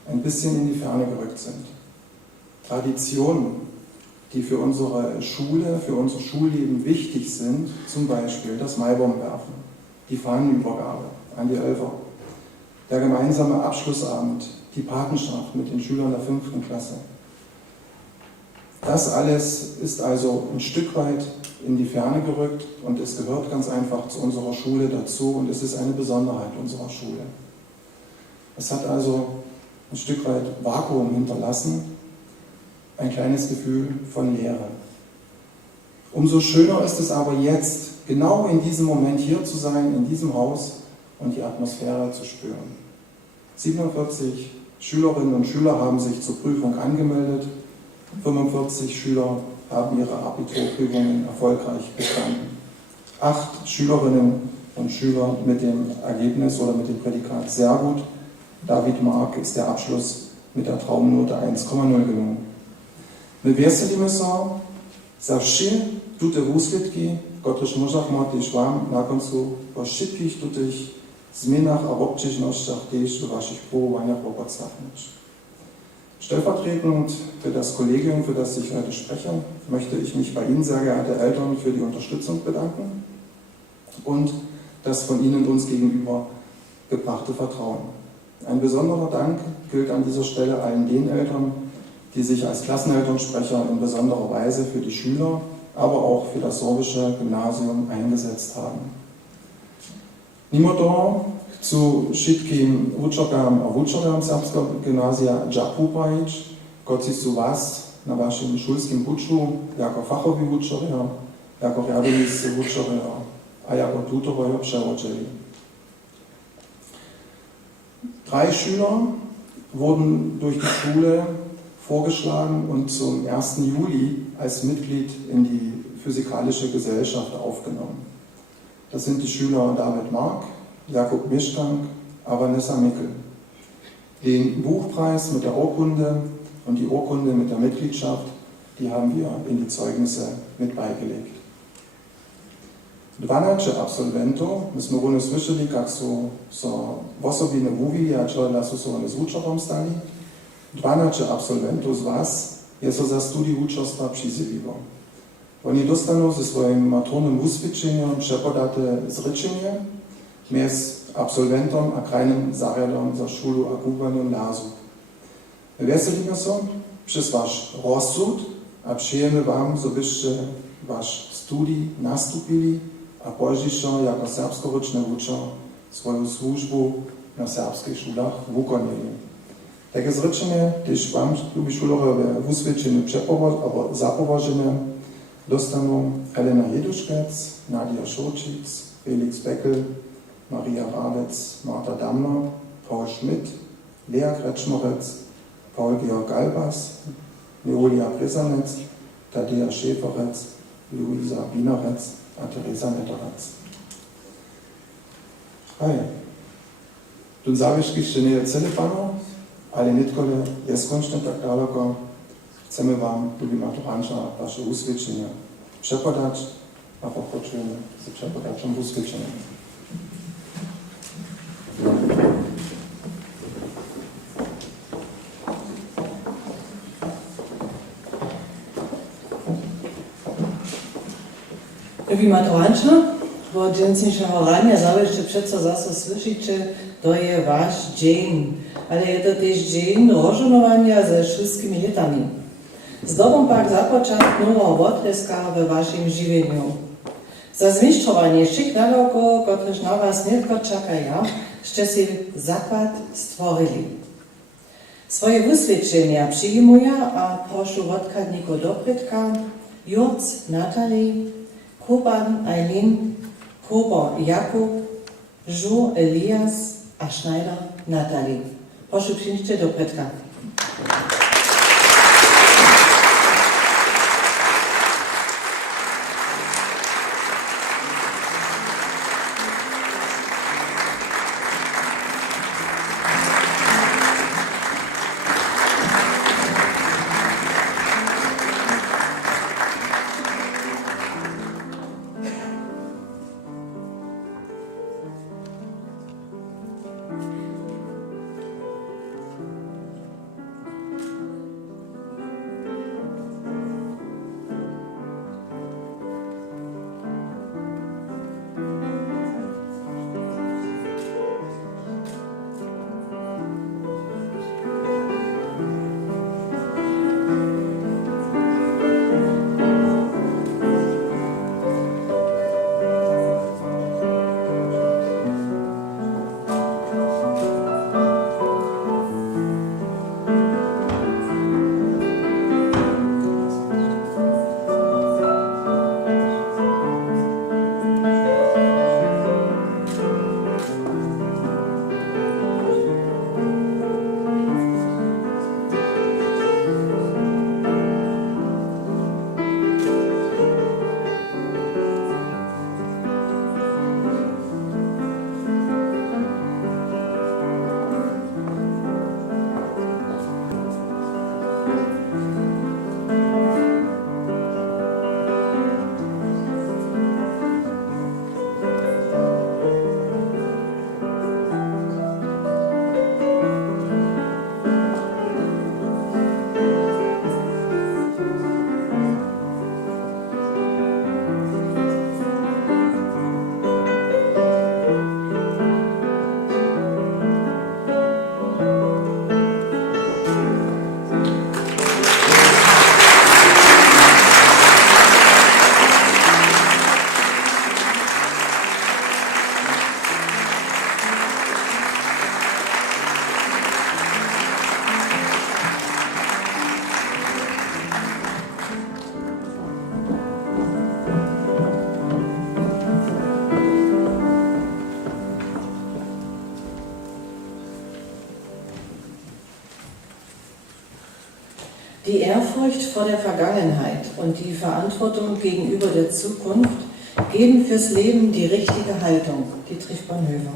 ein bisschen in die Ferne gerückt sind. Traditionen, die für unsere Schule, für unser Schulleben wichtig sind, zum Beispiel das Maibaumwerfen, die Fahnenübergabe an die Elfer, der gemeinsame Abschlussabend, die Patenschaft mit den Schülern der 5. Klasse. Das alles ist also ein Stück weit in die Ferne gerückt und es gehört ganz einfach zu unserer Schule dazu und es ist eine Besonderheit unserer Schule. Es hat also ein Stück weit Vakuum hinterlassen, ein kleines Gefühl von Leere. Umso schöner ist es aber jetzt, genau in diesem Moment hier zu sein, in diesem Haus und die Atmosphäre zu spüren. 47 Schülerinnen und Schüler haben sich zur Prüfung angemeldet, 45 Schüler haben ihre Abiturprüfungen erfolgreich bestanden. 8 Schülerinnen und Schüler mit dem Ergebnis oder mit dem Prädikat sehr gut. David Mark ist der Abschluss mit der Traumnote 1,0 gelungen. My veseli są, zawsze tutaj wusledki, których możach mać wam na końcu po szybkich tutaj zmianach a obczyźnościach też w waszych próbowaniach popatrzeć. Stellvertretend für das Kollegium, für das ich heute spreche, möchte ich mich bei Ihnen, sehr geehrte Eltern, für die Unterstützung bedanken und das von Ihnen uns gegenüber gebrachte Vertrauen. Ein besonderer Dank gilt an dieser Stelle allen den Eltern, die sich als Klassenelternsprecher in besonderer Weise für die Schüler, aber auch für das sorbische Gymnasium eingesetzt haben. Mimo chcę wszystkim uczorom a uczorom serbskiego gimnazja dziękować, którzy są was na waszym szkolskim uczu jako fachowi uczowie, jako realisty uczowie, a jako tutorowie przełożyli. 3 Schüler wurden durch die Schule vorgeschlagen und zum 1. Juli als Mitglied in die Physikalische Gesellschaft aufgenommen. Das sind die Schüler David Mark, Jakub Mischtank, Vanessa Mickel. Den Buchpreis mit der Urkunde und die Urkunde mit der Mitgliedschaft, die haben wir in die Zeugnisse mit beigelegt. 12 absolventov, my smo rovno slyšeli, kak so v osobi ne uvili, a čo da so s učerom stali. 12 absolventov z vas je so za studij učerstva přizivilo. Oni dostaną ze swoim maturnym usvědčením přepodate zrečenie mez absolventom a krajnym zariadom za šulu a kubvaním lázu. Veselíme se přes váš rozsud a přejeme vám, so byste váš studij nastupili a požišo jako serbskoročný učer svoju službu na serbských šulách vykonali. Takie zrečenie, když vám, lubi šulorové, v usvědčení zapovažené, dostanou Helena Jeduškec, Nadia Šočic, Felix Beckel, Maria Ravec, Marta Dammler, Paul Schmidt, Lea Kretschmorec, Paul Georg Galbas, Neolia Bresanec, Tadea Schäferec, Luisa Binarec a Teresa Netterec. Hej, tu závěžky ještě nie celé pano, ale nitkole je skončne tak daleko. Chcemy wam, lubi maturanča, wasze usvědčenia przepodać, a poprosimy z przepodaczem usvědčenia. Lubi maturanča, bo dženstnišeho rania závešte přeco zase slyšíte, to je váš dzień, ale je to też dzień rozżonowania ze wszystkimi letami. Zdobom pak započat nového odleska ve vašim živenju. Za zmišťovanie všich nadavkov, kotrež na vás nitko čakaja, ste si základ stvorili. Svoje vysvedčenia přijímuja a prošu vodkadníko dopredka Jurc Natali, Koban Eileen, Kober Jakub, Žu Elias a Schneider Natali. Prošu přijdite dopredka. Die Ehrfurcht vor der Vergangenheit und die Verantwortung gegenüber der Zukunft geben fürs Leben die richtige Haltung, Dietrich Bonhoeffer.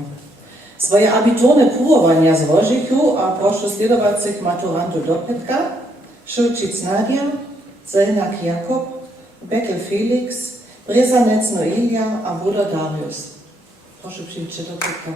Svoje abiturne púrovania z Rožiku a prošu sledovacích maturantov do Petka, Šulčic Nadia, Zelnak Jakob, Beckel Felix, Brezanec Noelia a Bruder Darius. Prošu přijdite do Petka.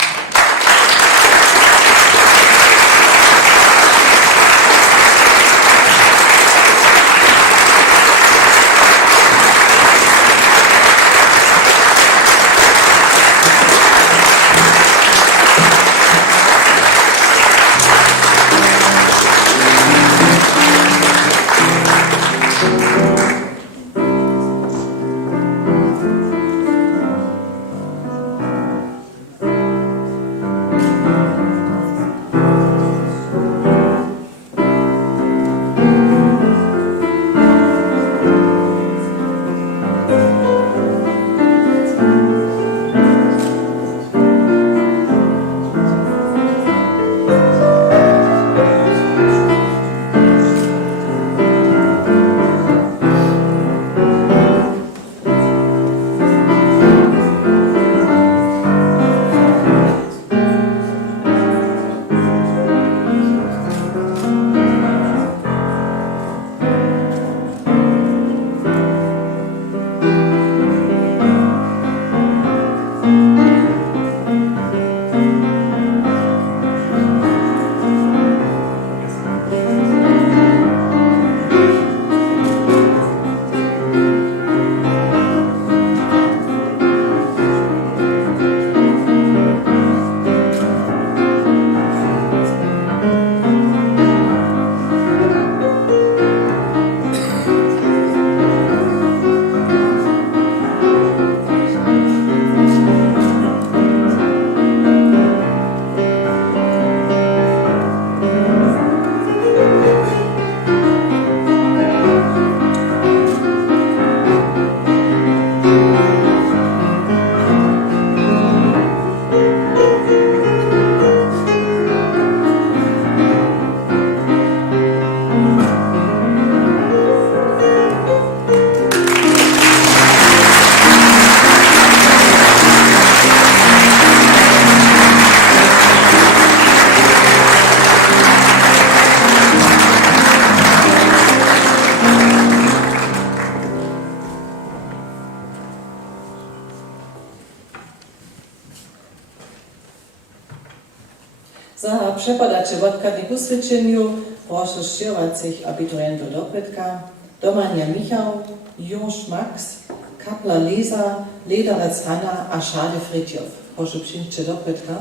Za przepadacze wodkadnych uswyczeniu proszę ścierowacych abiturientów do pytka, Domania Michał, Jurz Max, Kapla Lisa, Lederec Hanna, a Schade Fritjof. Proszę przyjść do pytka.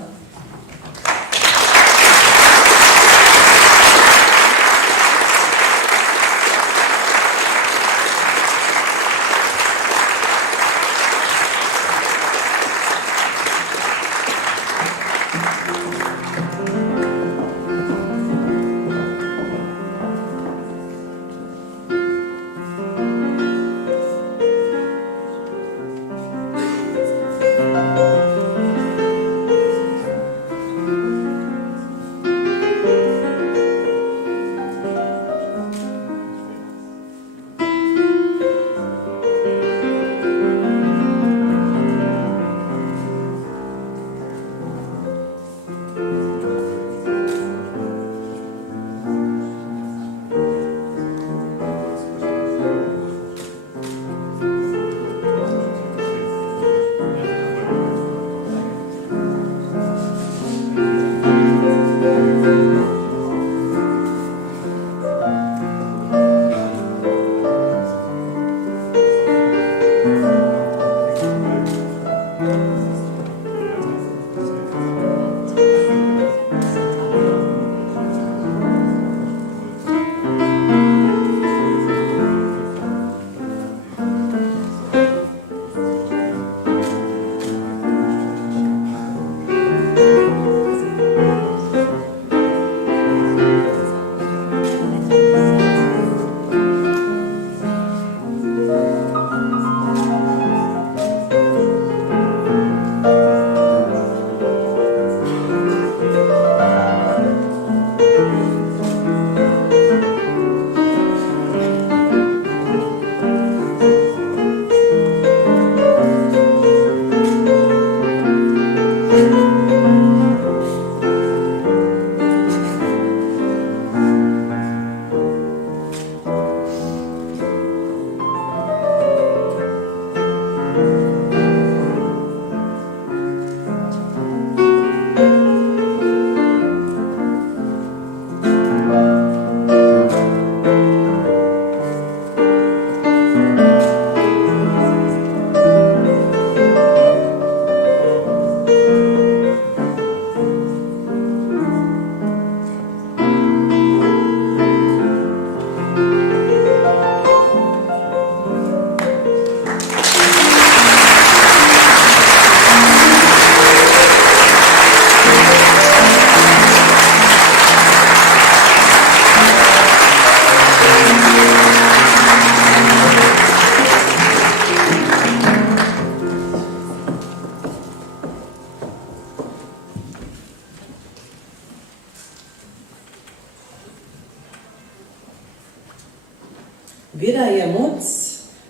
Bieda je moc,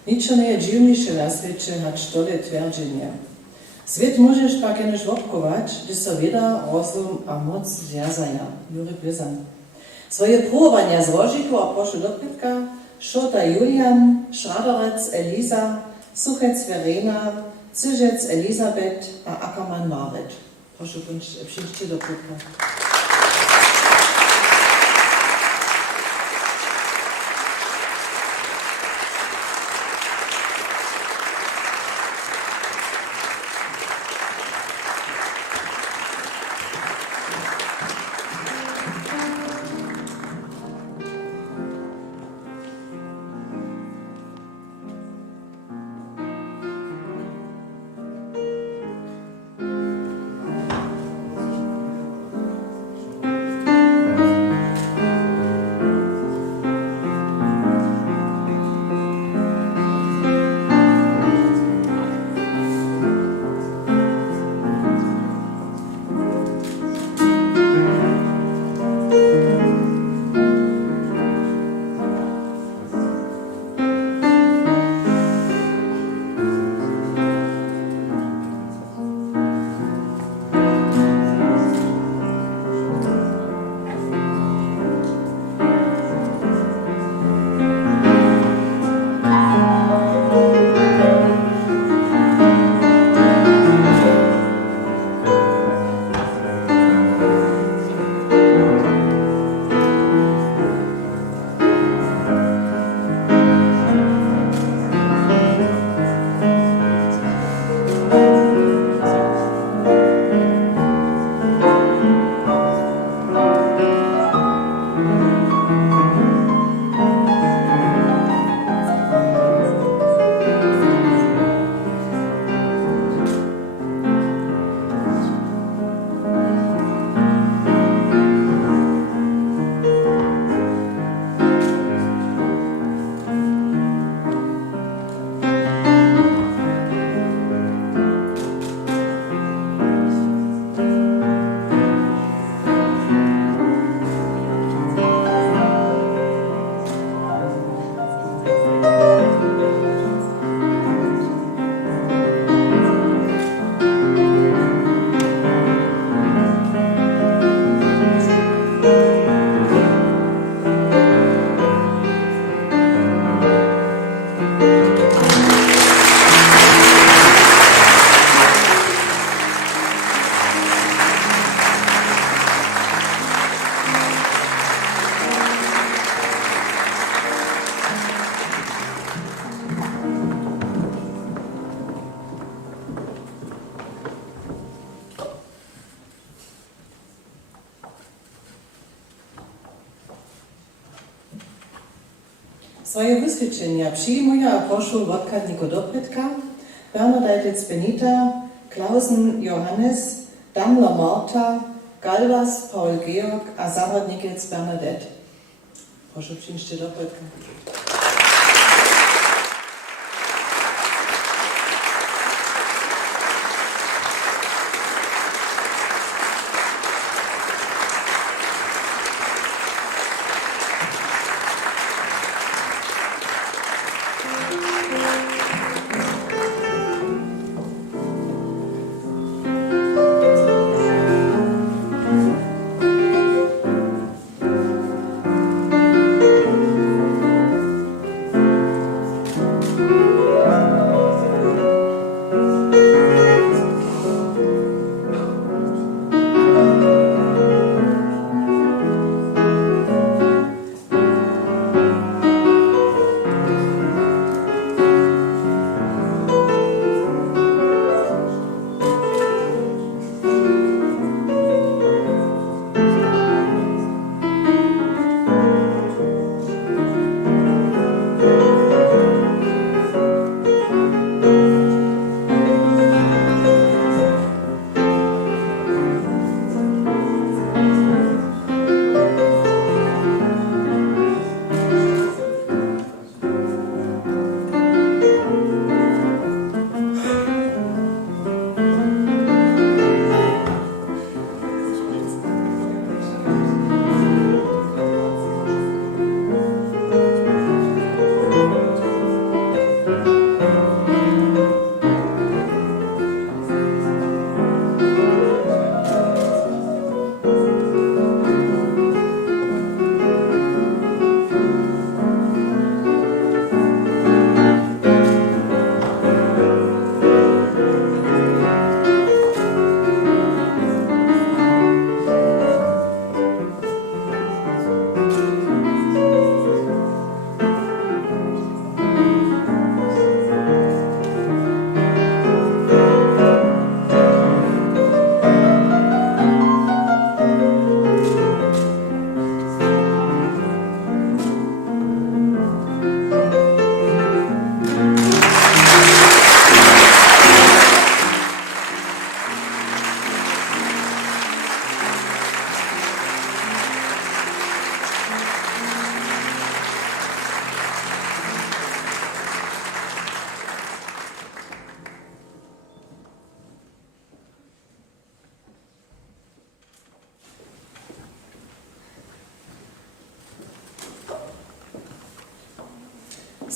ničo nie je dziwniejsze na świecie, hać tole twierdzenie. Svět môžeš pak jenož obkovať, kde sa veda, rozum a moc zjazaja. Juri Blizan. Svoje próbovania zložiku a prošu do pytka Šota Julian, Šraderec Elisa, Suchec Verena, Cyžec Elisabeth a Ackermann Marit. Prošu przyjście do pytka. Swoje wysvědčenia przyjmuję a prošu Vodkadniku Dobrytka, Bernadette Benita, Klausen Johannes, Damler Marta, Galvas Paul Georg a Zarodnikec Bernadette. Proszę przyjście Dobrytka.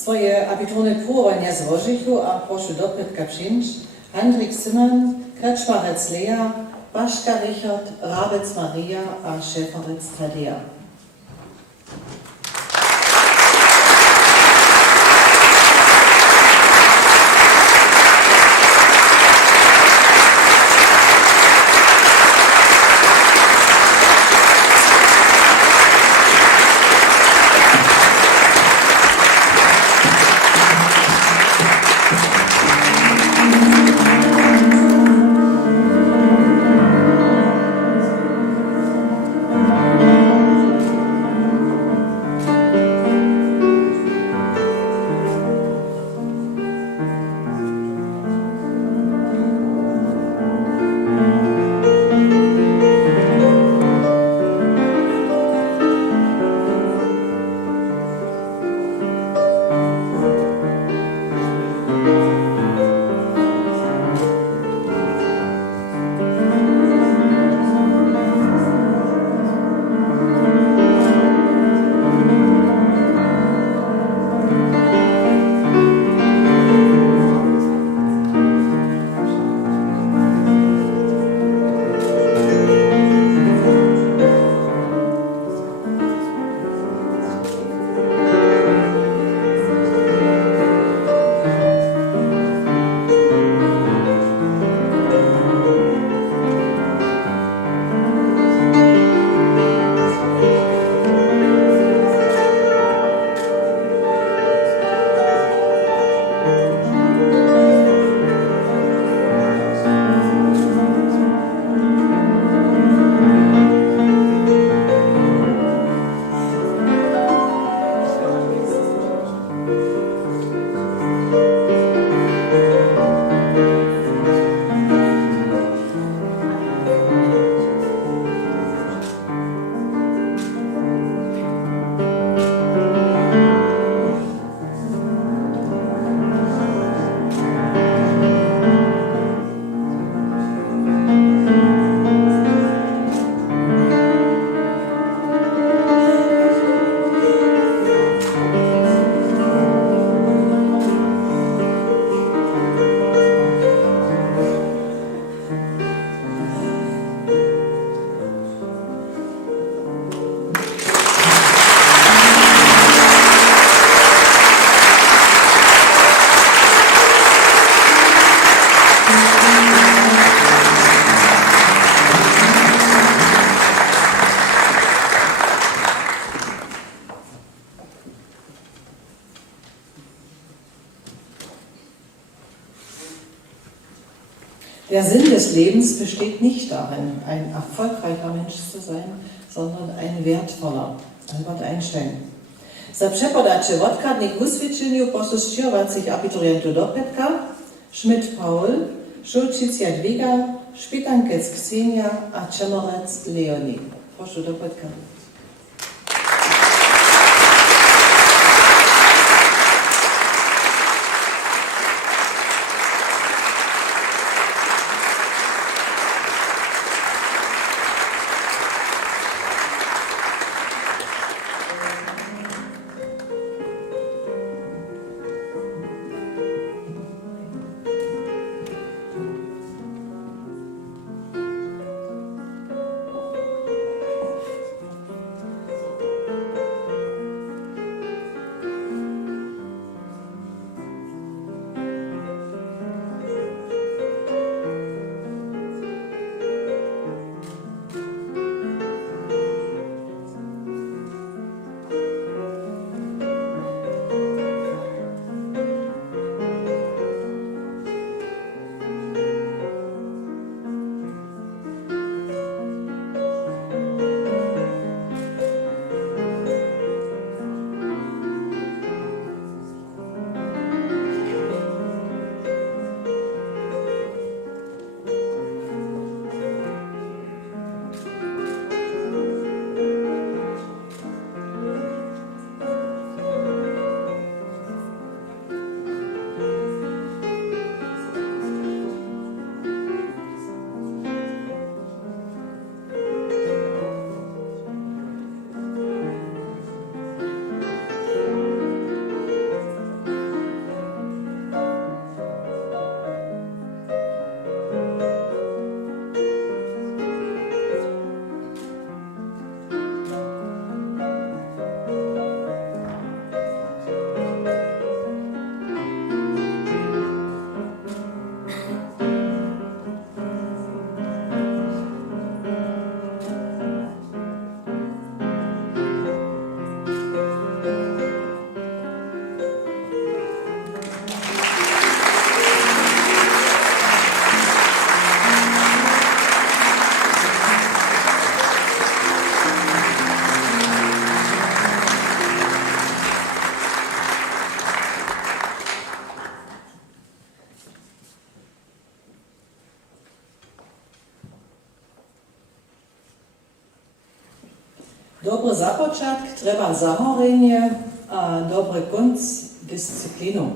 Swoje abiturne próbowania złożył a proszę Dobrytka przyjąć Hendrik Simon, Kretschmarec Lea, Baszka Richard, Rabec Maria a Schäferec Tadea. Der Sinn des Lebens besteht nicht darin, ein erfolgreicher Mensch zu sein, sondern ein wertvoller. Albert Einstein. Za przepodače odkladnik v usvědčenju posusčovacích abiturientů do Petka, Schmidt Paul, Šulčic Jadwiga, Špitankec Ksenia a Čemorec Leonie. Prošu do Petka. Dobre započatk treba zahorenje a dobre konc disciplinu.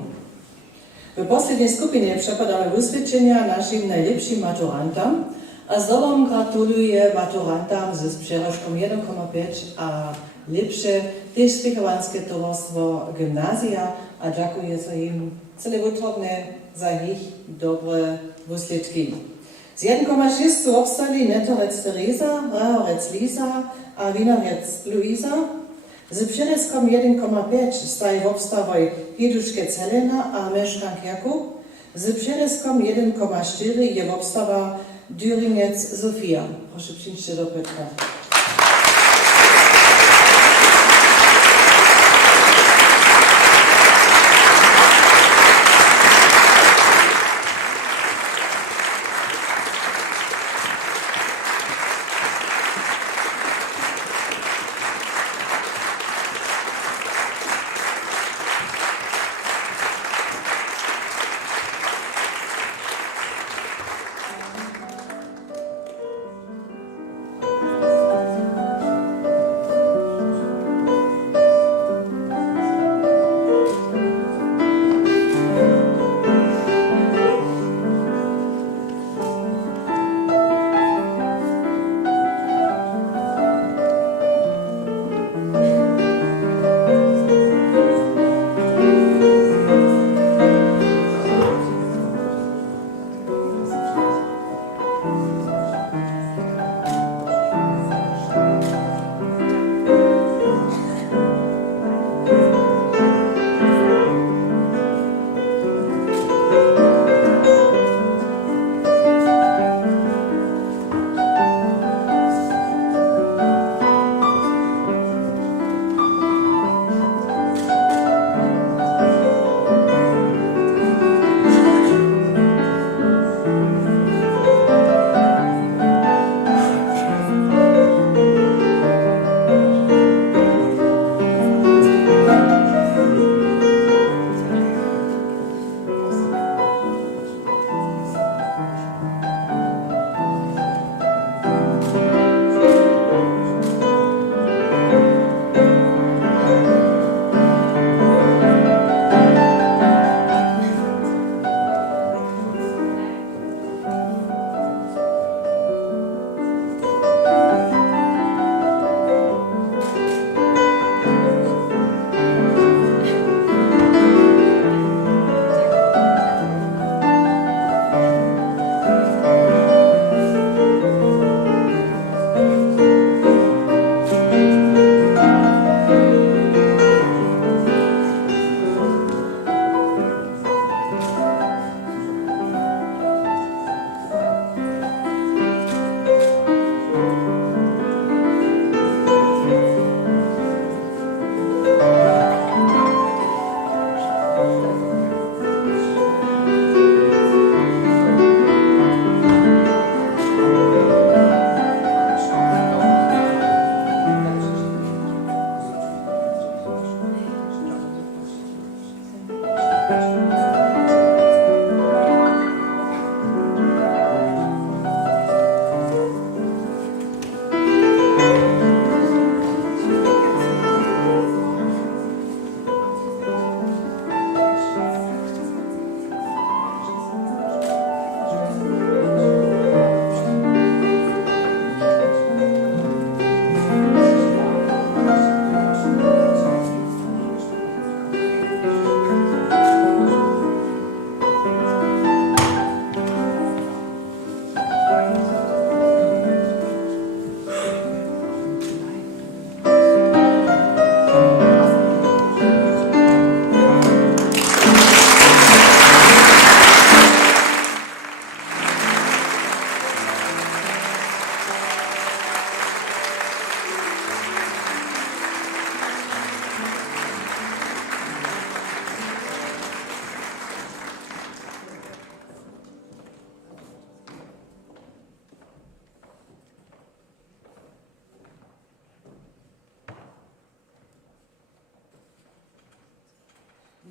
W poslednej skupinie przepadamy usvědčenia naszym najlepszym maturantom a z dobą gratuluję maturantom z przerożką 1,5 a lepsze Tyszpikowanskie towarstwo gimnazja a dziękuję im celowotwórne za ich dobre wysledki. Z 1,6 su obstali Nettorec Teresa, Rahorec Lisa a Wienerec Luisa. Z przereskom 1,5 staj w obstawoj Jeduszke Celena a Meszkank Jakub. Z przereskom 1,4 je w obstawa Düringec Sofia. Proszę przyjście do Petra.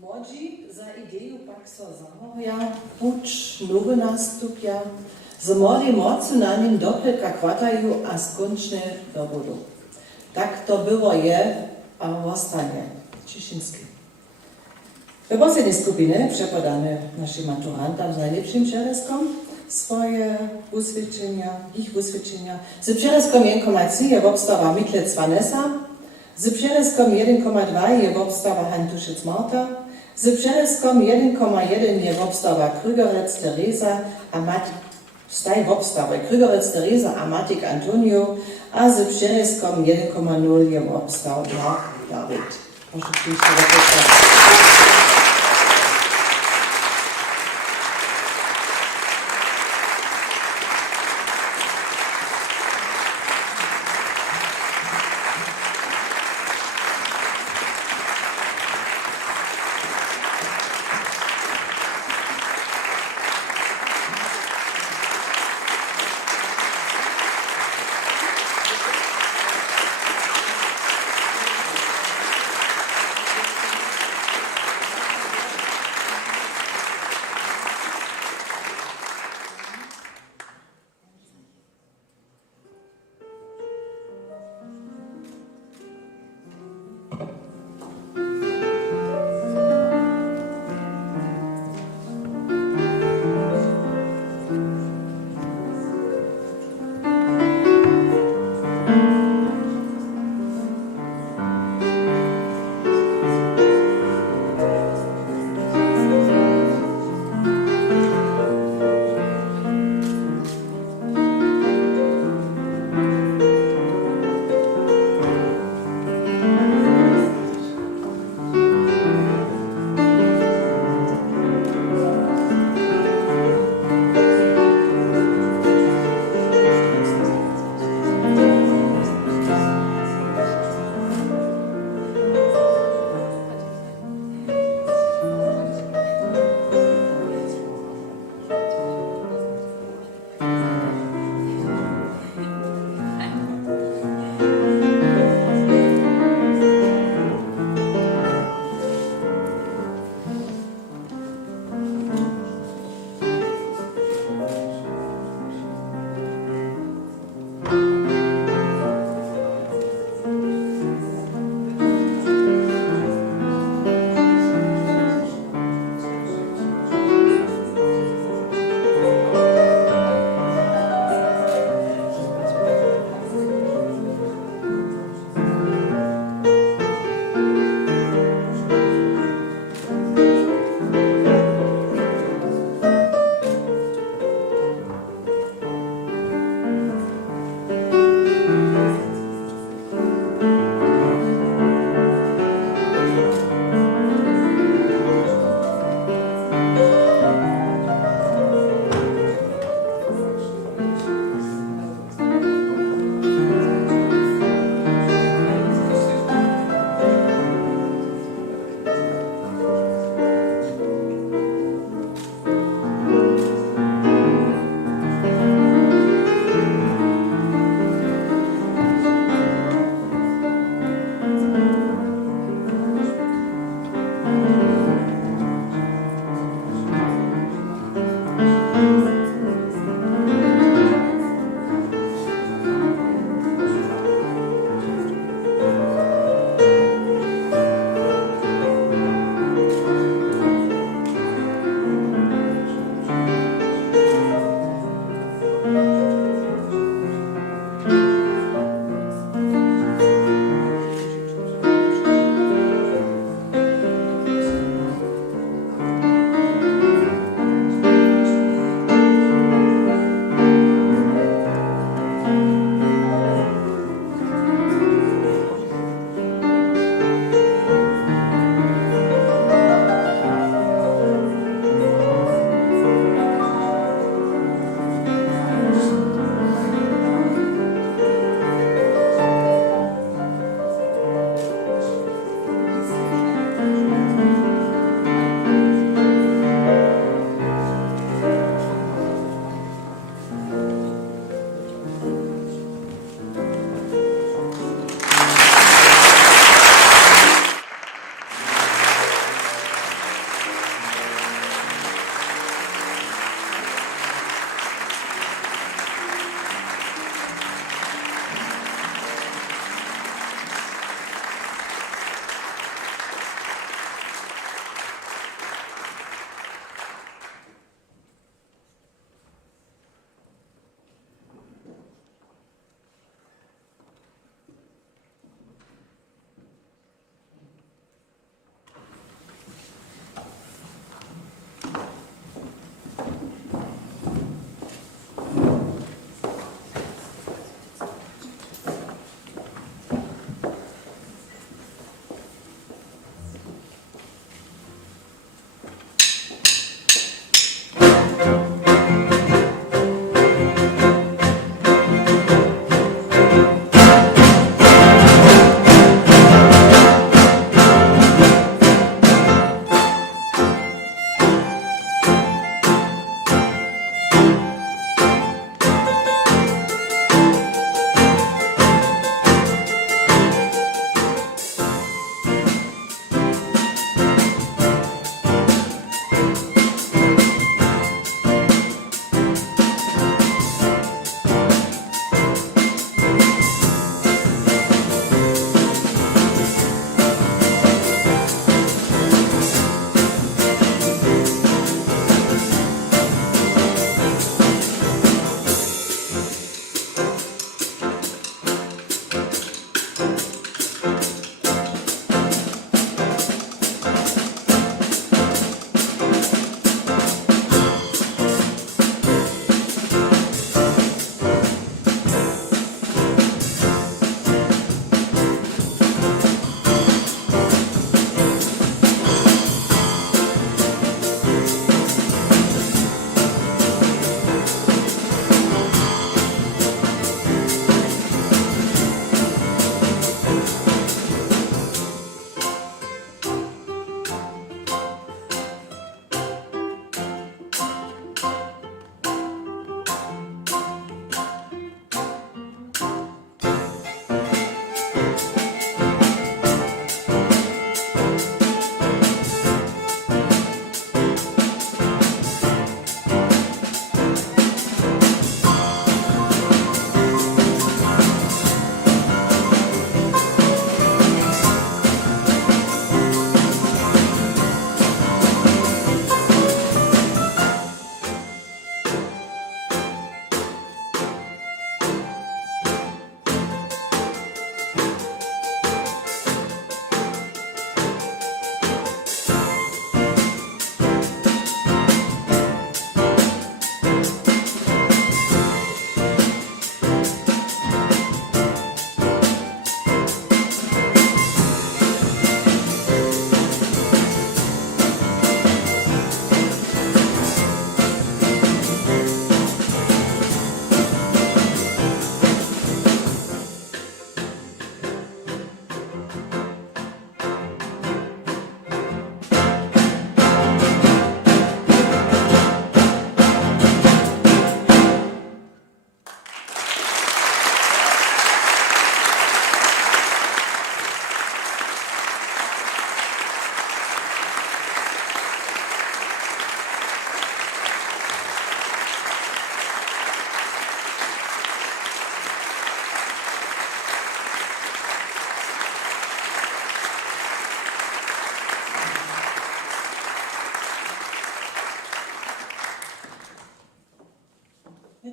Młodzi za ideju pak so zamoria, pucz, nowy nastupia, z młodej mocu na nim dopieka kwatają, a skończne dobudu. Tak to było a ostanie. Cieszyński. W poprzedniej skupiny przekładamy naszym maturantom z najlepszym przereskom swoje ich usvědčenia. Z przereskom 1,3 je obstawa Mitlec Vanessa, z przereskom 1,2 je obstawa Hantušic Marta, z przereskom 1,1 je obstawa Krügerec Teresa, Krügerec Teresa a Matik Antonio, a z przereskom 1,0 je obstawa Mark David. Proszę przyjść do tego.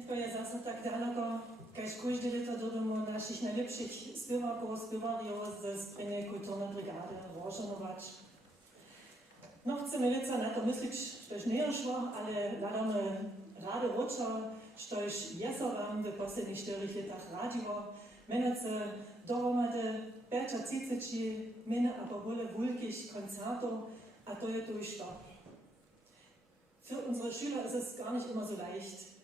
Netko je zase tak daleko, kaž každý lito dodamo našich najlepších zpěváků, zpěvarjů ze spremnej kulturnej brigady Rožanovač. No, chcemy lica na to myslić, štož nie šlo, ale hľadáme Rade Roča, štož jesoram w posledných 4 letach radio, menece dohromady 35 mene aber wolle wulkig Konzerto, a to je durch da. Für unsere Schüler ist es gar nicht immer so leicht,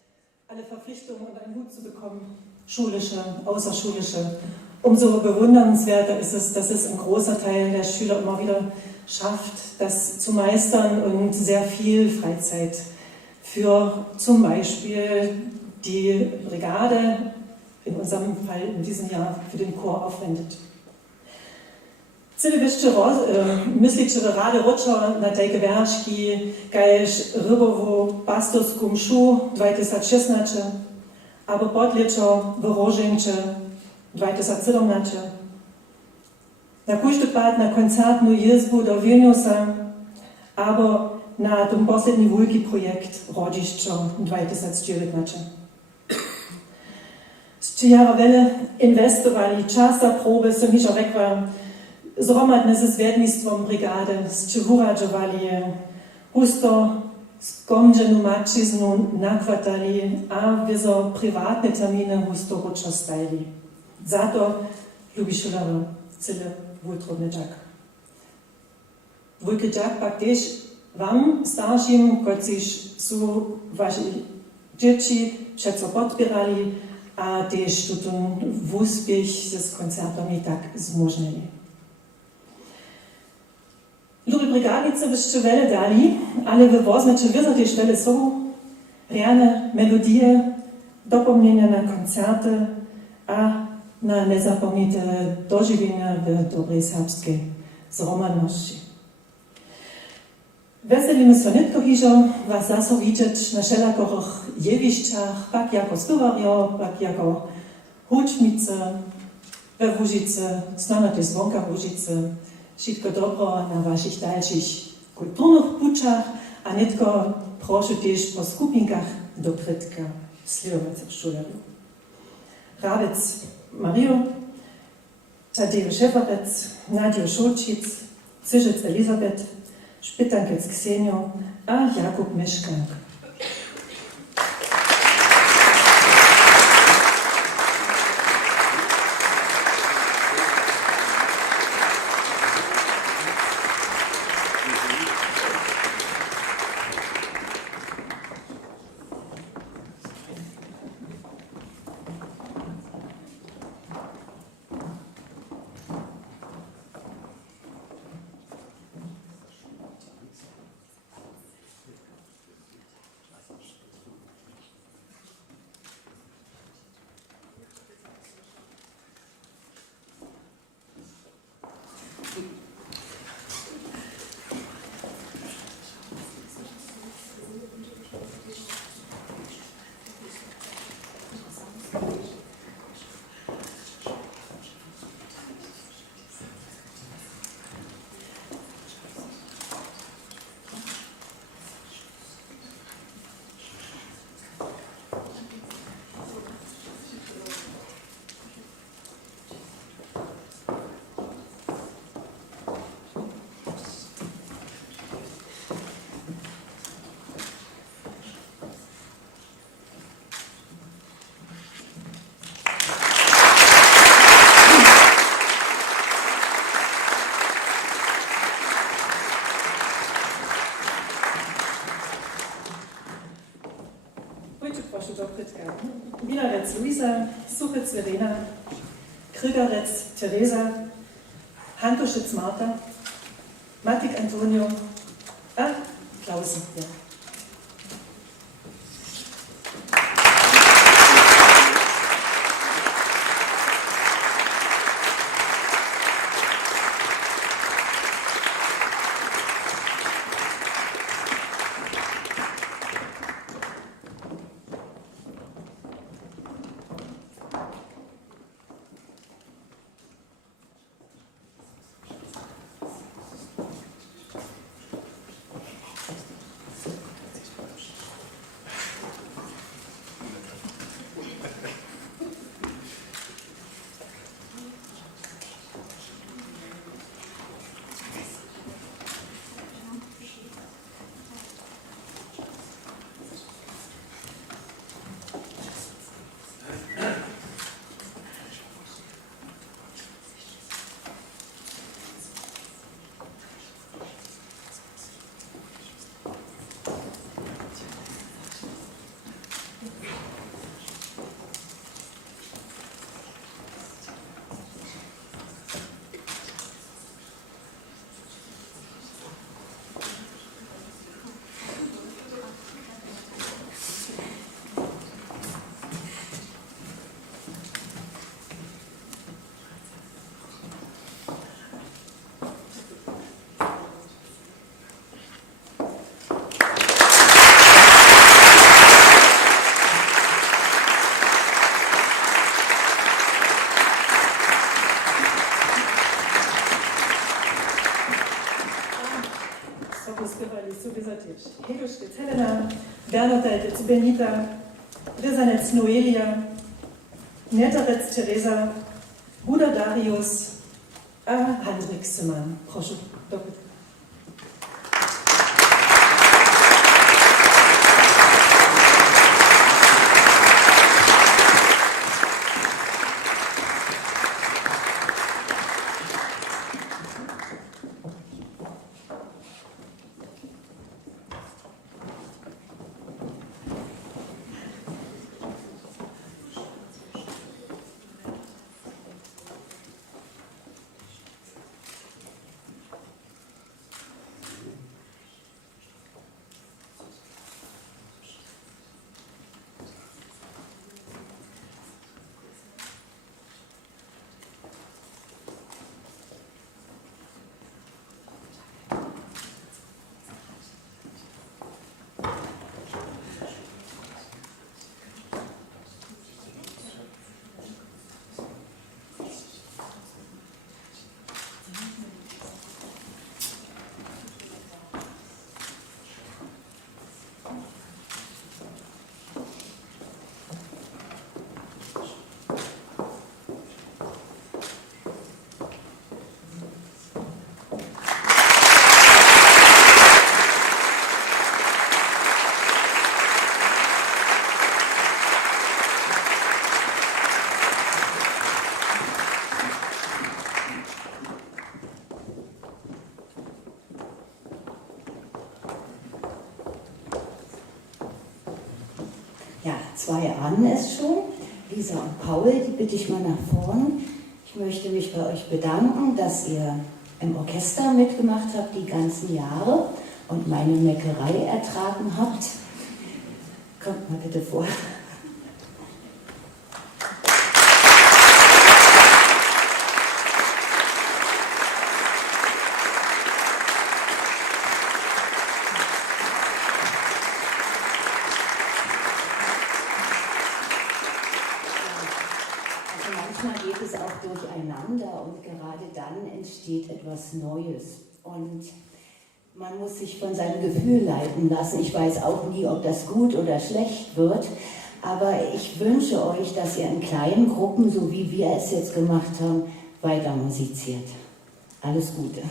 alle Verpflichtungen unter einen Hut zu bekommen, schulische, außerschulische. Umso bewundernswerter ist es, dass es ein großer Teil der Schüler immer wieder schafft, das zu meistern und sehr viel Freizeit für zum Beispiel die Brigade, in unserem Fall in diesem Jahr für den Chor aufwendet. Celebišće misliće Rade Roča na tej gewerški, kajž rybovu pastorsku mšu 2016, aber podliečo v Roženče 2017. Na każdy pad na koncertnu jezbu do Vilniusa, aber na ten posledni wulki projekt Rodzišćo 2019. Sčijara vele investovali časa probe, som hižo rekla, zromadne ze zvednistvom brigade, sčehurađovali je, husto skomđenu mačiznu nakvatali, a vizo privatne termine husto ručo stajli. Zato, ljubi šulero, cele wultrudny dżak. Wulky dżak pak też wam, starszym, kociż su wasi dzieci przeco podpierali, a też tutun w uspiech z koncertami tak zmożnili. Lubi brigadnice byście wiele dali, ale wy poznacie wiedzą też wiele są reane melodie, dopomnienia na koncerty, a na nezapomnite dożywienia w dobrej serbskiej zromadności. Weselimy się nie tylko hižo was zaso widzieć na wszelakorych jewiszczach, pak jako spywario, pak jako huczmice, we Łużyce, znamy też zwonka Łużyce. Wszystko dobro na waszych dalszych kulturnych puczach, a nie tylko proszę też po skupinkach do krytka sliwowacych szulerów. Rawec Mario, Tadeusz Szefarec, Nadio Szulcic, Cyżyc Elisabeth, Szpytankec Ksenio, a Jakub Mieszkank. Wilarec Luisa, Suchitz Verena, Krügerec Teresa, Hantuschitz Martha, Matik Antonio, Klausen. Ja. Krzysztof, Helena, Bernadette, Benita, Rezanec, Noelia, Netarec, Teresa, Bruder Darius, a Hendrik Syman. Proszę, dopyt. Ja, 2 ahnen es schon. Lisa und Paul, die bitte ich mal nach vorn. Ich möchte mich bei euch bedanken, dass ihr im Orchester mitgemacht habt die ganzen Jahre und meine Neckerei ertragen habt. Kommt mal bitte vor. Manchmal geht es auch durcheinander und gerade dann entsteht etwas Neues. Und man muss sich von seinem Gefühl leiten lassen. Ich weiß auch nie, ob das gut oder schlecht wird, aber ich wünsche euch, dass ihr in kleinen Gruppen, so wie wir es jetzt gemacht haben, weiter musiziert. Alles Gute.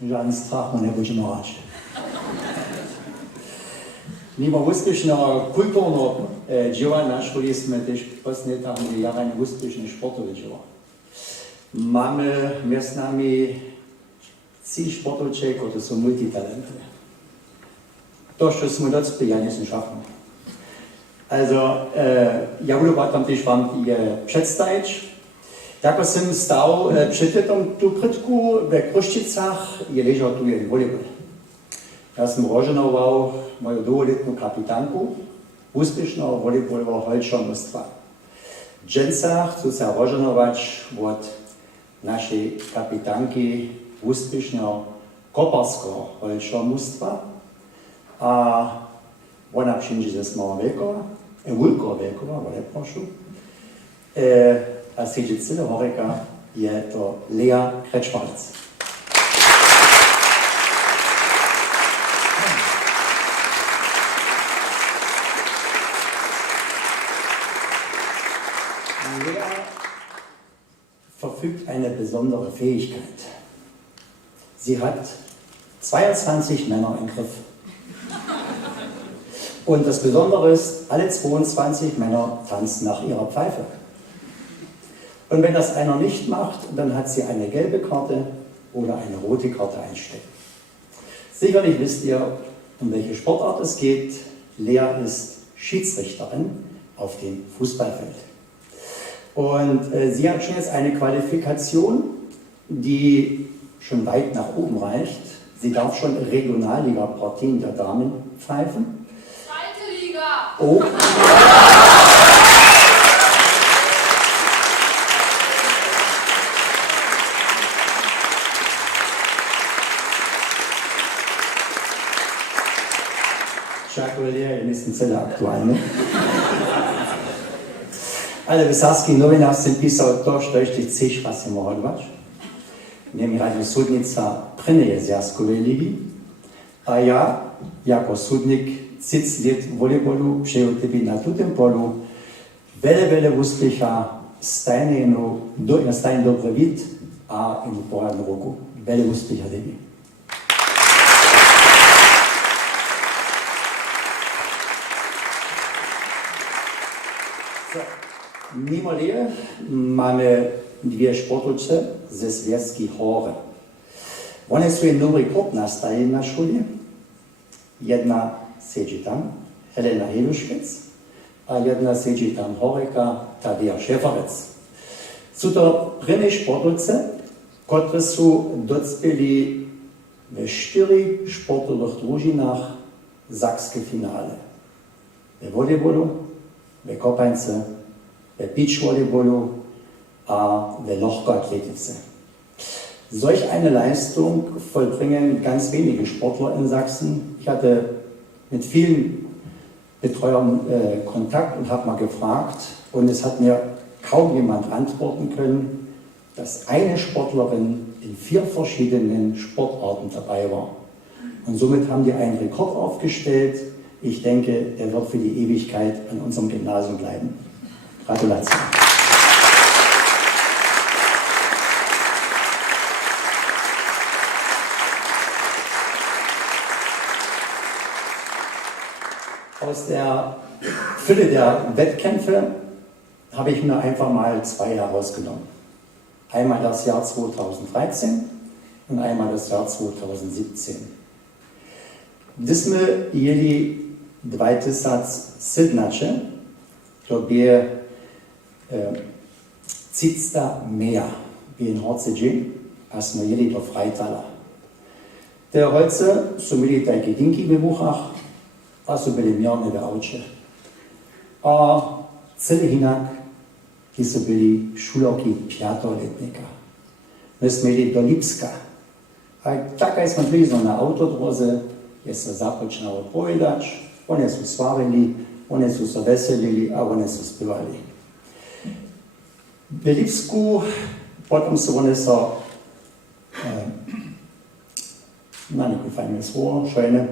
Žádný strach ma nebudeme mať. Mimo úspěšného kulturného díla našli jsme tež posledně tam jarane úspěšné sportové díla. Máme mezi nami 3 sportovček, které jsou multitalenty. To, co jsme dospěli, já nejsem schaffen. Also, ja budu potom tež vám je představit. Tako jsem stál před tu krytku ve Kruščicách, je ležel tu jen volejbal. Já jsem roženoval moju dlouholetnou kapitánku úspěšného volejbalového holčího mužstva. V Džencách chci se roženovat od naší kapitánky úspěšného koparského holčího mužstva. A ona přijde ze Smorovekova, Vulkovekova, voleprošu. A středicice Horeka je to Lea Kretschmalz. Lea verfügt eine besondere Fähigkeit. Sie hat 22 Männer im Griff. Und das Besondere ist, alle 22 Männer tanzen nach ihrer Pfeife. Und wenn das einer nicht macht, dann hat sie eine gelbe Karte oder eine rote Karte einstecken. Sicherlich wisst ihr, um welche Sportart es geht. Lea ist Schiedsrichterin auf dem Fußballfeld. Und sie hat schon jetzt eine Qualifikation, die schon weit nach oben reicht. Sie darf schon Regionalliga-Partien der Damen pfeifen. Zweite Liga! Oh. aktuell, mislim cele aktualne. Ale v Saských novinách sem písal to, što ešte chceš asi mohol dbať. Mne mi radil sudnica prvnej zjazkovej ligy a ja, jako sudnik, 30 let volejbolu, přeju tebi na tutem polu veľa úspecha, stajne dobre vid a jednu poradnú ruku. Veľa úspecha tebi. Mimo Lehe mamy dwie sportowce ze Swieckiej Hory. One swój nowy krok nastaje na szkole. Jedna siedzi tam, Helena Heluszkiec, a jedna siedzi tam Horyka Tadeusz Szeferec. Są to prvé sportowce, które są docpeli we 4 sportowych drużynach sakskie finale. We volejbolu, we kopańce, bei Beachvolleyball und der Lochko-Athletice. Solch eine Leistung vollbringen ganz wenige Sportler in Sachsen. Ich hatte mit vielen Betreuern Kontakt und habe mal gefragt und es hat mir kaum jemand antworten können, dass eine Sportlerin in 4 verschiedenen Sportarten dabei war. Und somit haben die einen Rekord aufgestellt. Ich denke, der wird für die Ewigkeit an unserem Gymnasium bleiben. Gratulation. Aus der Fülle der Wettkämpfe habe ich mir einfach mal 2 herausgenommen. Einmal das Jahr 2013 und einmal das Jahr 2017. Das mir jeli zweite Satz Sidnače, to je 300 mehr wie in Horcidži, a smo jeli do Freitala. Te holce su bili taj jedinki v Vuhah, a su bili mjerne v Auče. A celi hinak, ki su bili šulovki 5-letnika. My smo jeli do Lipska. A takaj smo blizu na autodroze, je se započnalo povedač, one su slavili, one su se veselili, a one su spivali. V Lipsku, potom so one so, nicht gefallen mir das Wort, schöne.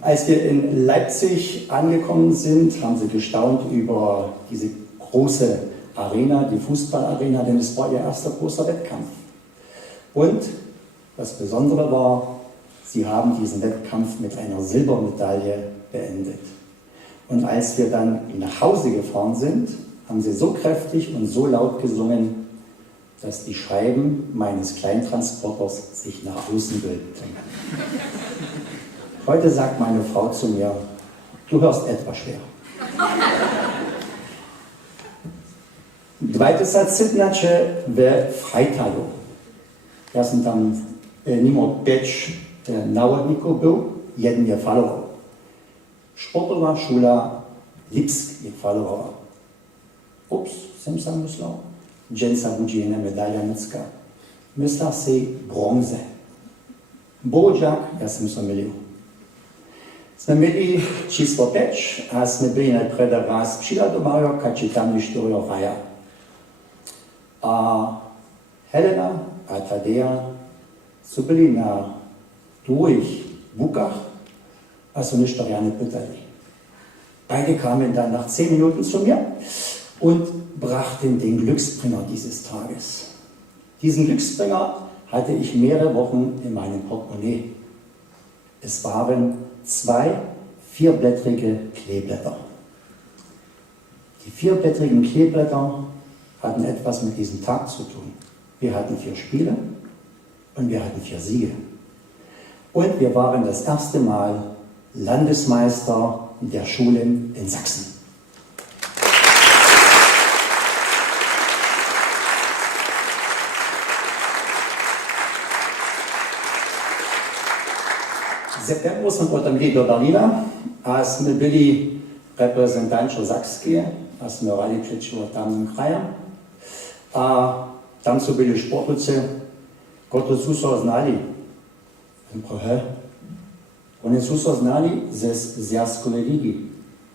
Als wir in Leipzig angekommen sind, haben sie gestaunt über diese große Arena, die Fußballarena, denn es war ihr erster großer Wettkampf. Und das Besondere war, sie haben diesen Wettkampf mit einer Silbermedaille beendet. Und als wir dann nach Hause gefahren sind, haben sie so kräftig und so laut gesungen, dass die Scheiben meines Kleintransporters sich nach außen bildeten. Heute sagt meine Frau zu mir, du hörst etwas schwer. Zweite Satz Sidnače ve Freitalu. Ja sam tam nimao 5 navodnikov bil, jeden je faloval. Športová šula Lipsk je falovala. Ups, sem sam myslel. Dženca budži jedna medalja nicka. Mysla si bronze. Borodžak, ja sem se milil. Sme mieli číslo 5 a sme byli najprv raz přijela do Marioka, či tam je 4 raja. A Helena a Tadea so byli na druhých bukach a so nicht gerne pytali. Beide kamen dann nach 10 Minuten zu mir und brachten den Glücksbringer dieses Tages. Diesen Glücksbringer hatte ich mehrere Wochen in meinem Portemonnaie. Es waren 2 vierblättrige Kleeblätter. Die 4blättrigen Kleeblätter hatten etwas mit diesem Tag zu tun. Wir hatten 4 Spiele und wir hatten 4 Siege. Und wir waren das erste Mal Landesmeister der Schulen in Sachsen. W septembru smo potem bili do Berlina, a smo bili reprezentanti Sakske, a smo radi pričali v tamnim krajem. A tam so bili športovci, kot so znali. In prav, Und es ist znali ze Zjazkowej Ligi.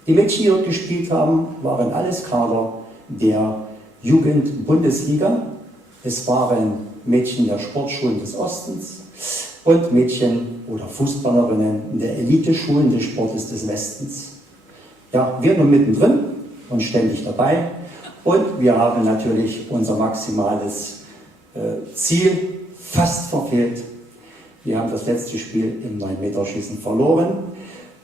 Die Mädchen, die dort gespielt haben, waren alles Kader der Jugend-Bundesliga. Es waren Mädchen der Sportschulen des Ostens und Mädchen oder Fußballerinnen der Eliteschulen des Sportes des Westens. Ja, wir nur mittendrin und ständig dabei. Und wir haben natürlich unser maximales Ziel fast verfehlt. Wir haben das letzte Spiel im 9-Meter-Schießen verloren.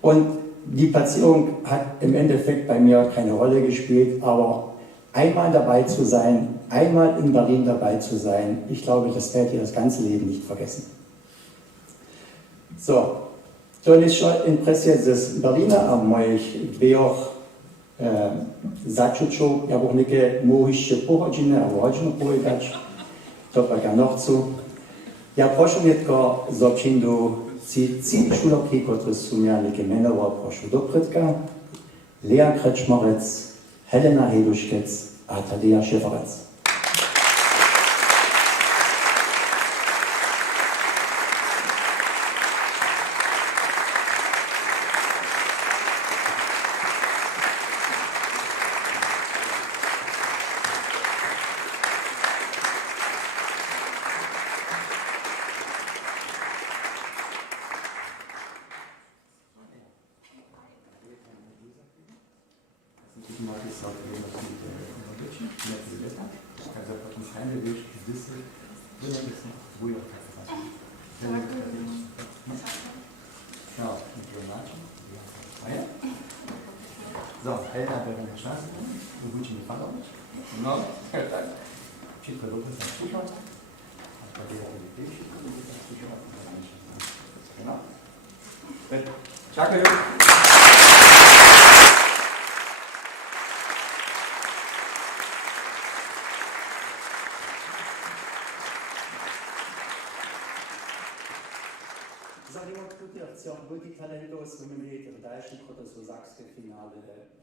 Und die Platzierung hat im Endeffekt bei mir keine Rolle gespielt, aber einmal dabei zu sein, einmal in Berlin dabei zu sein, ich glaube, das werdet ihr das ganze Leben nicht vergessen. So, to je šla impresija z Berlina, a mojich dviech začučov, ja bih neke mohišće pohodžine, alebo hodžino povedať, to pak ja nochcu. Ja prošam netko z občindu ci šuloky, ktoré sú mňa neke menovo prošu do predka, Lea Kretschmarec, Helena Heduškec a Tadea Šeferec. So, Helena wäre eine Chance. Ein gutchen Gefallen. No, tak. Wszystko dobrze za słuchał. A to było Dziękuję.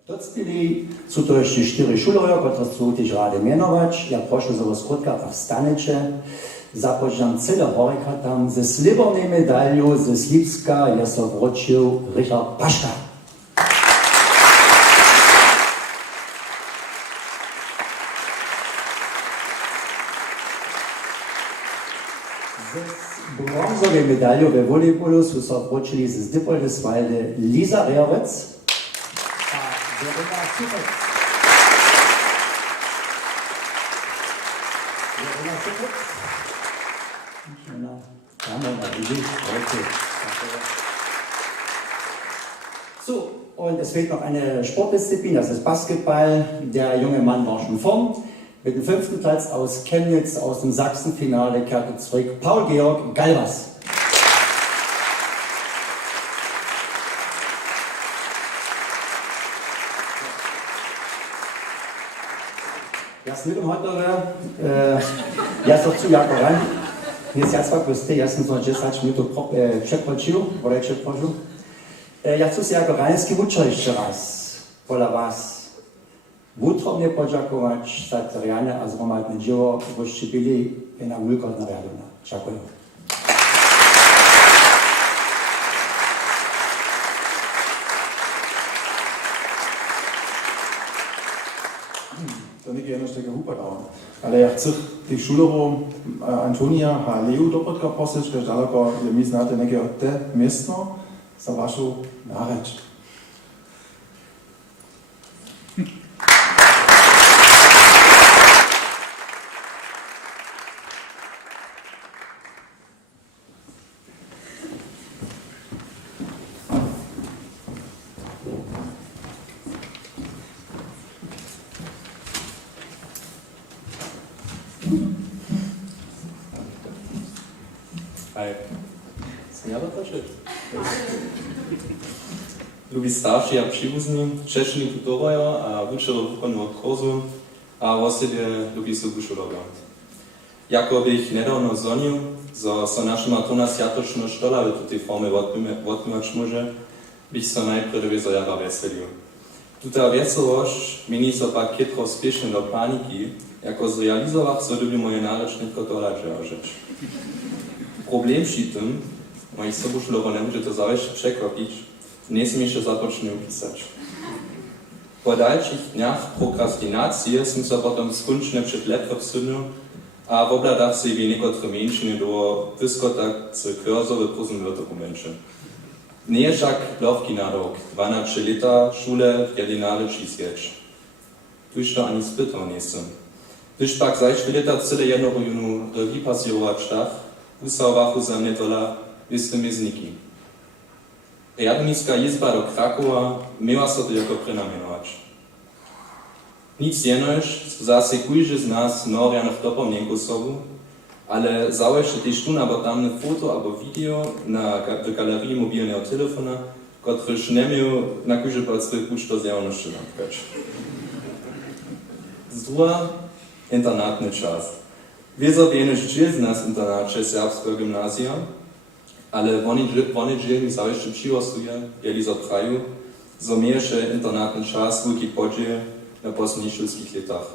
Docpili sú to ešte 4 šulovia, ktoré sú tiež rádi menovať. Ja prošu za vás krótka a vstaneče. Započnem celé horika tam ze slibornej medaliou ze Slipska ja sa vročil Richard Paška. Bronzovej medaliou ve volejbolu sú sa vročili z Dippoldeswalde Lisa Rehrec. So, und es fehlt noch eine Sportdisziplin, das ist Basketball. Der junge Mann war schon vorn. Mit dem 5. Platz aus Chemnitz, aus dem Sachsenfinale, kehrte zurück Paul-Georg Galvas. Ja sam vidim hotove, ja sam tu jako ran, nis ja svak vrste, ja sam znači sač mi to překročil, vorej překročil. Ja chcem si jako ranský učilište raz, pola vás, vútrobne poďakovať za teriane a zhromadné dielo, bo ste byli na veľkotná riadovna. Ďakujem. To nekaj eno štega upadalo. Ale ja chcem tých šulerov Antonia a Leu dopotka prosiť, že daleko je mi znáte nekaj od te miestno za vašu náreč. Ľubí starší a příbuzní, češní tutovaja a učilo výkonného kurzu a vlastne ľubí sú gušulovať. Jako bych nedávno zonil, za sa našima tu na sviatočnú štola v tej forme odpímať môže, bych sa najprv za jara veselil. Tuta veselošť mení sa pak kytro spiešne do paniky, jako zrealizovať sa ľubí moje náročné kotorače a rzecz. Problem przy tym, moich sobuszulowów nie może to zawsze przekropić, nie śmiesznie zapoczną pisać. Po dalszych dniach prokrastynacji jsem se potom skončne před let odsunul a v obladavci v niekotrom menšine było wyskotać kursowe próżne dokumenty. Nie však lovky na rok, 12 lata szule w Jadinale čískeč. Tuž to ani spytał nie jestem. Gdyż pak zajszły lata cyle jednorujunu revue pasierować štach, usawachu za mnie dola wystymie zniki. Radnicka izba do Krakowa miała sobie jako prenamenować. Nic jenoś, zase kujże z nas norianych dopomnienku sobu, ale założę też tu nabotamne foto albo video w galerii mobilnego telefona, któryż nie miał na kujże pod swój pucz do zjawności natkać. Zdruga, internatny czas. Wie sobie jenoś dżil z nas internacie serbskiego gimnazja, ale oni dżil mi założę przyłosuje, jeli za kraju, zo mieješe internatny czas wielki podziel na posledných školských letách.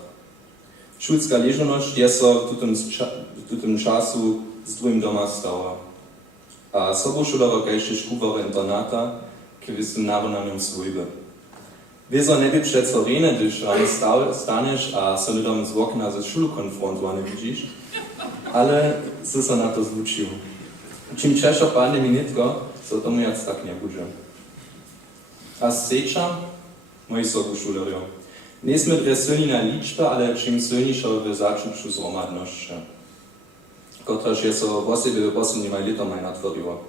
Školská ležanosť je so v tom času s druhým doma stala. A sobošulovo kajšte škúvore internáta, keby som na ňom svojbe. Wieso nie by přeco rene, když ráno staneš a se lidom z okna ze šulu konfrontované vidíš, ale si se na to zvučil. Čím češo padne minutko, so tomu jac tak nebude. A seča, moji sobošulerio, nie sme dve silnina ličba, ale čím silnejšia v začuču zromadnosťa, ktoraž je so vo sebe v poslednými letami natvorilo.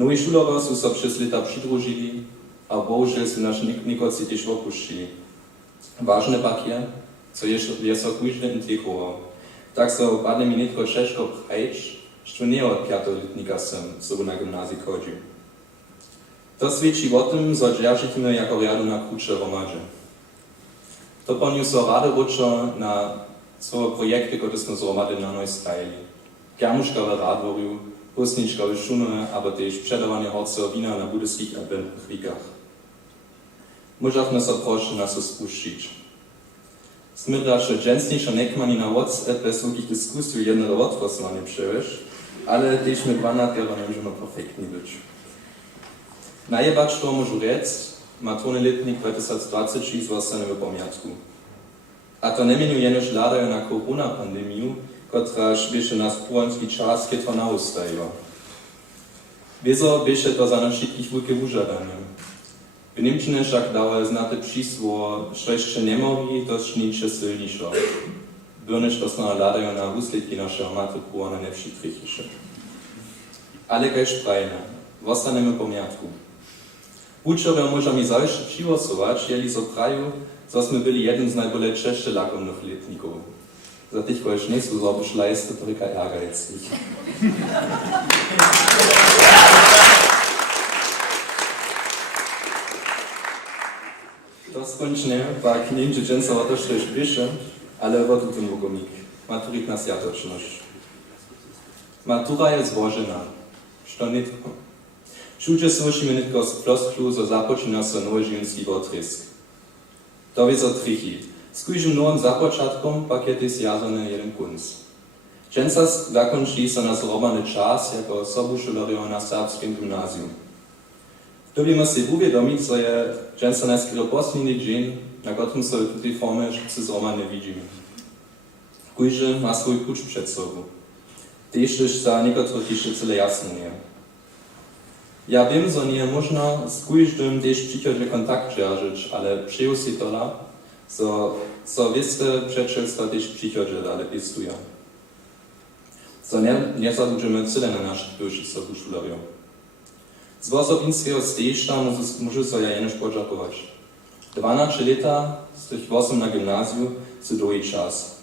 Noví šulovo sú sa přes leta přidružili a bohužiaľ sú naš nikoci tiež opuštili. Vážne pak je, co je so kujžne integroval. Tak so padne mi netko češko prejč, što nie od 5-letnika som sobu na gymnázii chodil. To svedčí o tom, že držitíme jako riadu na kruče romadže. To poniu so rado učo na svoje projekty, ktoré sme zromadili na noj stajili. Kermuškové rádvoriu, pusničkové šunoje, aber tiež předávanie horceho vína na budeských adventných víkach. Môžeme sa proši na so spuščiť. Sme daše dženstnejšie nekmani na WhatsApp bez svojich diskusí jedno do odprosovanie převeš, ale tiež my 12 nemôžeme perfektní byť. Najebać to môžu rec, maturny letnik 2020 złasane w pomiatku. A to nie mieniu jenoż ladają na koronapandemiu, kotraż bieše nas połączki czas kietwa na ustajła. Wieso bieše to za nas wszystkich wielkie wyżadanie. W Niemczech však dało znate przysło, że jeszcze nie mogli, to sznicze silniejsze. Byrnyż to znowu ladają na wusletki naszego matryku, one nie przytrychische. Ale kajż prajne, wostanemy pomiatku. Uczowie może mi zawsze przyłosować, jeli z kraju, że my byli jednym z najbolej czeszczy lakomnych letników. Za tych, którzy nie są zrobić lajsty, to tylko ärgerlich. To skończenie, tak nie wiem, czy często o to też pisze, ale o tym logomik. Maturitna światoczność. Matura jest złożona. Co nie tylko. Všude slyšíme netko z flosklu, zo započína sa nový živnský otrysk. To je zo trichy. S kúžim novým započatkom pak je tým zjazaný jeden kunc. Dženca zakončí sa na zrobaný čas jako sobušulerio na serbskim gymnáziu. Tu by si uvedomiť, že je dženca najskôr posledný deň, na ktorom sa v tej forme si zrobané vidíme. Kúže má svoj puč před sobou. Tiež sa niektorých ešte celé jasné nie. Ja wiem, że nie można z każdym też przychodzić kontakt dzierżyć, ale przyjął się to, że wieste przedsiębiorstwa też przychodzą, ale pistują. Co nie zabudzimy cyle na naszych duszych sobuszuleriów. Z osobinskiego stejszta może sobie jenoś podziękować. 12 lata, z tych 8 na gimnazjum, to długi czas.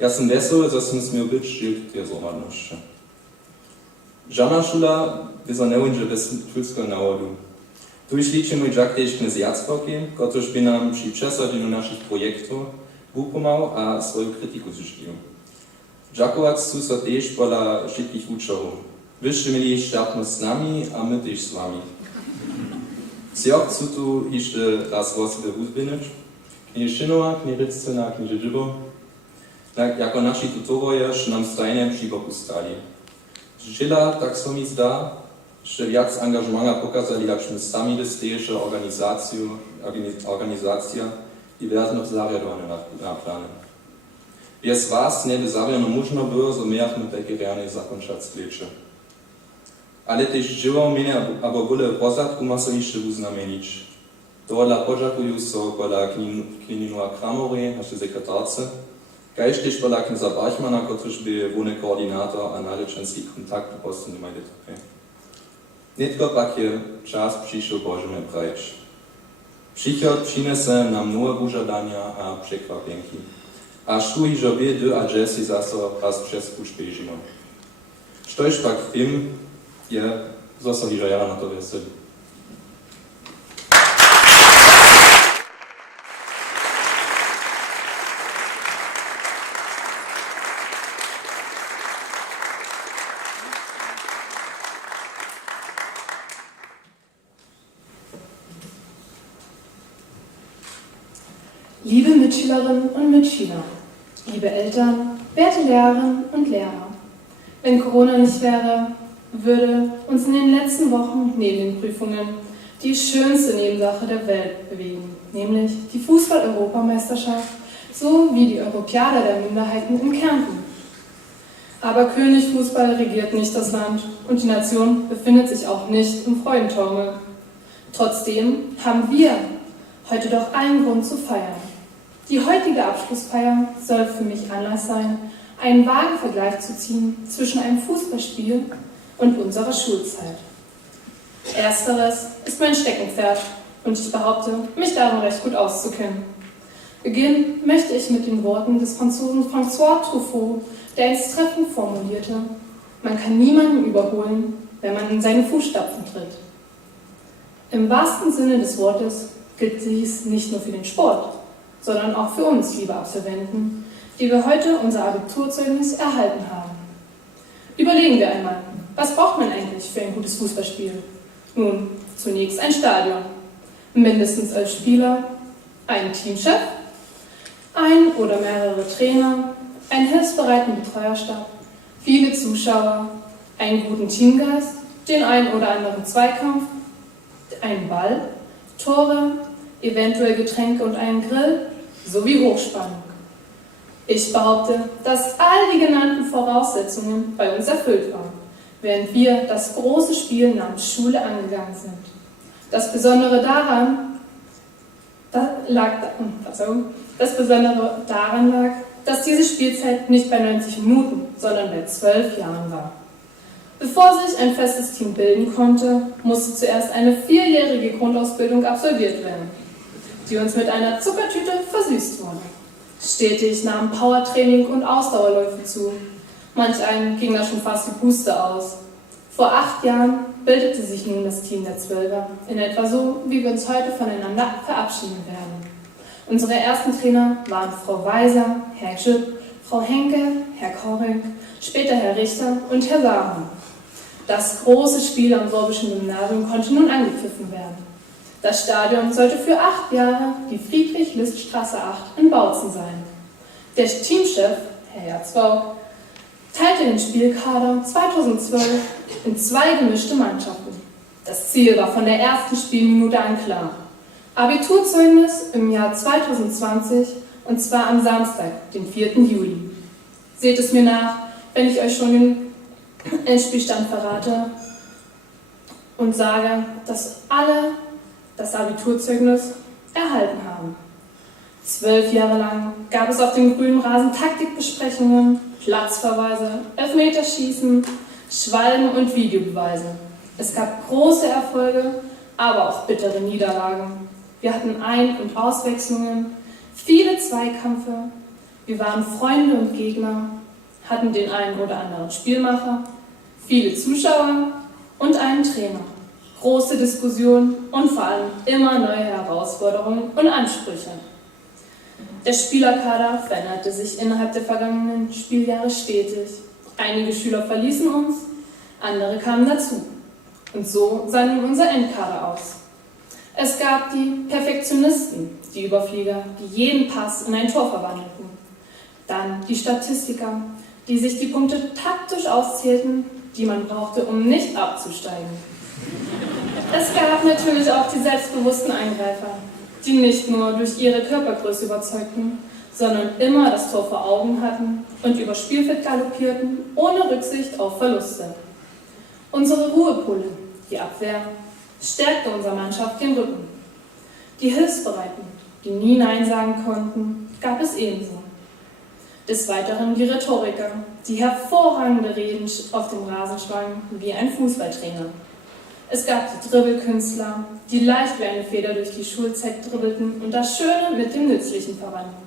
Ja jestem wesoły, że jsem smiał być szczyt tej zromadności. Żadna szula wieso nie będzie bez szulskiego nawodu. Tu liczy mój dziak też kniaz Jackoki, który by nam przy przesadzeniu naszych projektów upomał, a swoją krytyku zrzucił. Dziakować chcą się też pola wszystkich uczorów. Wyście mieli sztabność z nami, a my też z wami. Zjok chcą tu jeszcze raz o sobie uzbynić. Knieże Szynowa, knieże Rycena, knieże Dżybo, jako nasi tutorowie nam stajnie przy boku stali. Žila, tak so mi zdá, že viac angažmanga pokazali, jak sme sami listejšia organizácia i viacno zarjadované na pláne. Bez vás nie by zarjadno možno było, so miachmy takie reálne zakončať skleče. Ale tež živo mene, abo bole v pozadku ma so ešte uznameniť. Dohodla požakujú so podľa Kninu a Kramory, naše sekretárce, kaž tež podľa Kneza Bachmana, ktorýž by vone koordinátor a nalečenský kontakt v Bostonu majde také. Netko pak je čas przyszł Bożemy preč. Przychod přinese nam mnoho požadania a překvapenky. Až tu iž obie dy a Jesse zase raz přes ušpežíme. Štož pak v tym je, zase iž ja na to veselí. Liebe Mitschülerinnen und Mitschüler, liebe Eltern, werte Lehrerinnen und Lehrer, wenn Corona nicht wäre, würde uns in den letzten Wochen neben den Prüfungen die schönste Nebensache der Welt bewegen, nämlich die Fußball-Europameisterschaft sowie die Olympiade der Minderheiten in Kärnten. Aber König Fußball regiert nicht das Land und die Nation befindet sich auch nicht im Freudentaumel. Trotzdem haben wir heute doch allen Grund zu feiern. Die heutige Abschlussfeier soll für mich Anlass sein, einen vagen Vergleich zu ziehen zwischen einem Fußballspiel und unserer Schulzeit. Ersteres ist mein Steckenpferd und ich behaupte, mich darin recht gut auszukennen. Beginnen möchte ich mit den Worten des Franzosen François Truffaut, der ins Treffen formulierte: Man kann niemanden überholen, wenn man in seine Fußstapfen tritt. Im wahrsten Sinne des Wortes gilt dies nicht nur für den Sport, sondern auch für uns, liebe Absolventen, die wir heute unser Abiturzeugnis erhalten haben. Überlegen wir einmal, was braucht man eigentlich für ein gutes Fußballspiel? Nun, zunächst ein Stadion, mindestens 11 Spieler, einen Teamchef, ein oder mehrere Trainer, einen hilfsbereiten Betreuerstab, viele Zuschauer, einen guten Teamgeist, den einen oder anderen Zweikampf, einen Ball, Tore, eventuell Getränke und einen Grill sowie Hochspannung. Ich behaupte, dass all die genannten Voraussetzungen bei uns erfüllt waren, während wir das große Spiel namens Schule angegangen sind. Das Besondere daran lag, dass diese Spielzeit nicht bei 90 Minuten, sondern bei 12 Jahren war. Bevor sich ein festes Team bilden konnte, musste zuerst eine 4-jährige Grundausbildung absolviert werden, die uns mit einer Zuckertüte versüßt wurde. Stetig nahmen Powertraining und Ausdauerläufe zu. Manch einem ging da schon fast die Puste aus. Vor 8 Jahren bildete sich nun das Team der Zwölfer, in etwa so, wie wir uns heute voneinander verabschieden werden. Unsere ersten Trainer waren Frau Weiser, Herr Schipp, Frau Henke, Herr Korring, später Herr Richter und Herr Saaren. Das große Spiel am Sorbischen Gymnasium konnte nun angepfiffen werden. Das Stadion sollte für 8 Jahre die Friedrich-List-Straße 8 in Bautzen sein. Der Teamchef, Herr Jatzwau, teilte den Spielkader 2012 in 2 gemischte Mannschaften. Das Ziel war von der ersten Spielminute an klar. Abiturzeugnis im Jahr 2020 und zwar am Samstag, den 4. Juli. Seht es mir nach, wenn ich euch schon den Endspielstand verrate und sage, dass alle das Abiturzeugnis erhalten haben. 12 Jahre lang gab es auf dem grünen Rasen Taktikbesprechungen, Platzverweise, Elfmeterschießen, Schwalben und Videobeweise. Es gab große Erfolge, aber auch bittere Niederlagen. Wir hatten Ein- und Auswechslungen, viele Zweikämpfe, wir waren Freunde und Gegner, hatten den einen oder anderen Spielmacher, viele Zuschauer und einen Trainer. Große Diskussionen und vor allem immer neue Herausforderungen und Ansprüche. Der Spielerkader veränderte sich innerhalb der vergangenen Spieljahre stetig. Einige Schüler verließen uns, andere kamen dazu. Und so sah nun unser Endkader aus. Es gab die Perfektionisten, die Überflieger, die jeden Pass in ein Tor verwandelten. Dann die Statistiker, die sich die Punkte taktisch auszählten, die man brauchte, um nicht abzusteigen. Es gab natürlich auch die selbstbewussten Eingreifer, die nicht nur durch ihre Körpergröße überzeugten, sondern immer das Tor vor Augen hatten und über Spielfeld galoppierten, ohne Rücksicht auf Verluste. Unsere Ruhepole, die Abwehr, stärkte unserer Mannschaft den Rücken. Die Hilfsbereiten, die nie Nein sagen konnten, gab es ebenso. Des Weiteren die Rhetoriker, die hervorragende Reden auf dem Rasen schwangen wie ein Fußballtrainer. Es gab die Dribbelkünstler, die leicht wie eine Feder durch die Schulzeit dribbelten und das Schöne mit dem Nützlichen verbanden.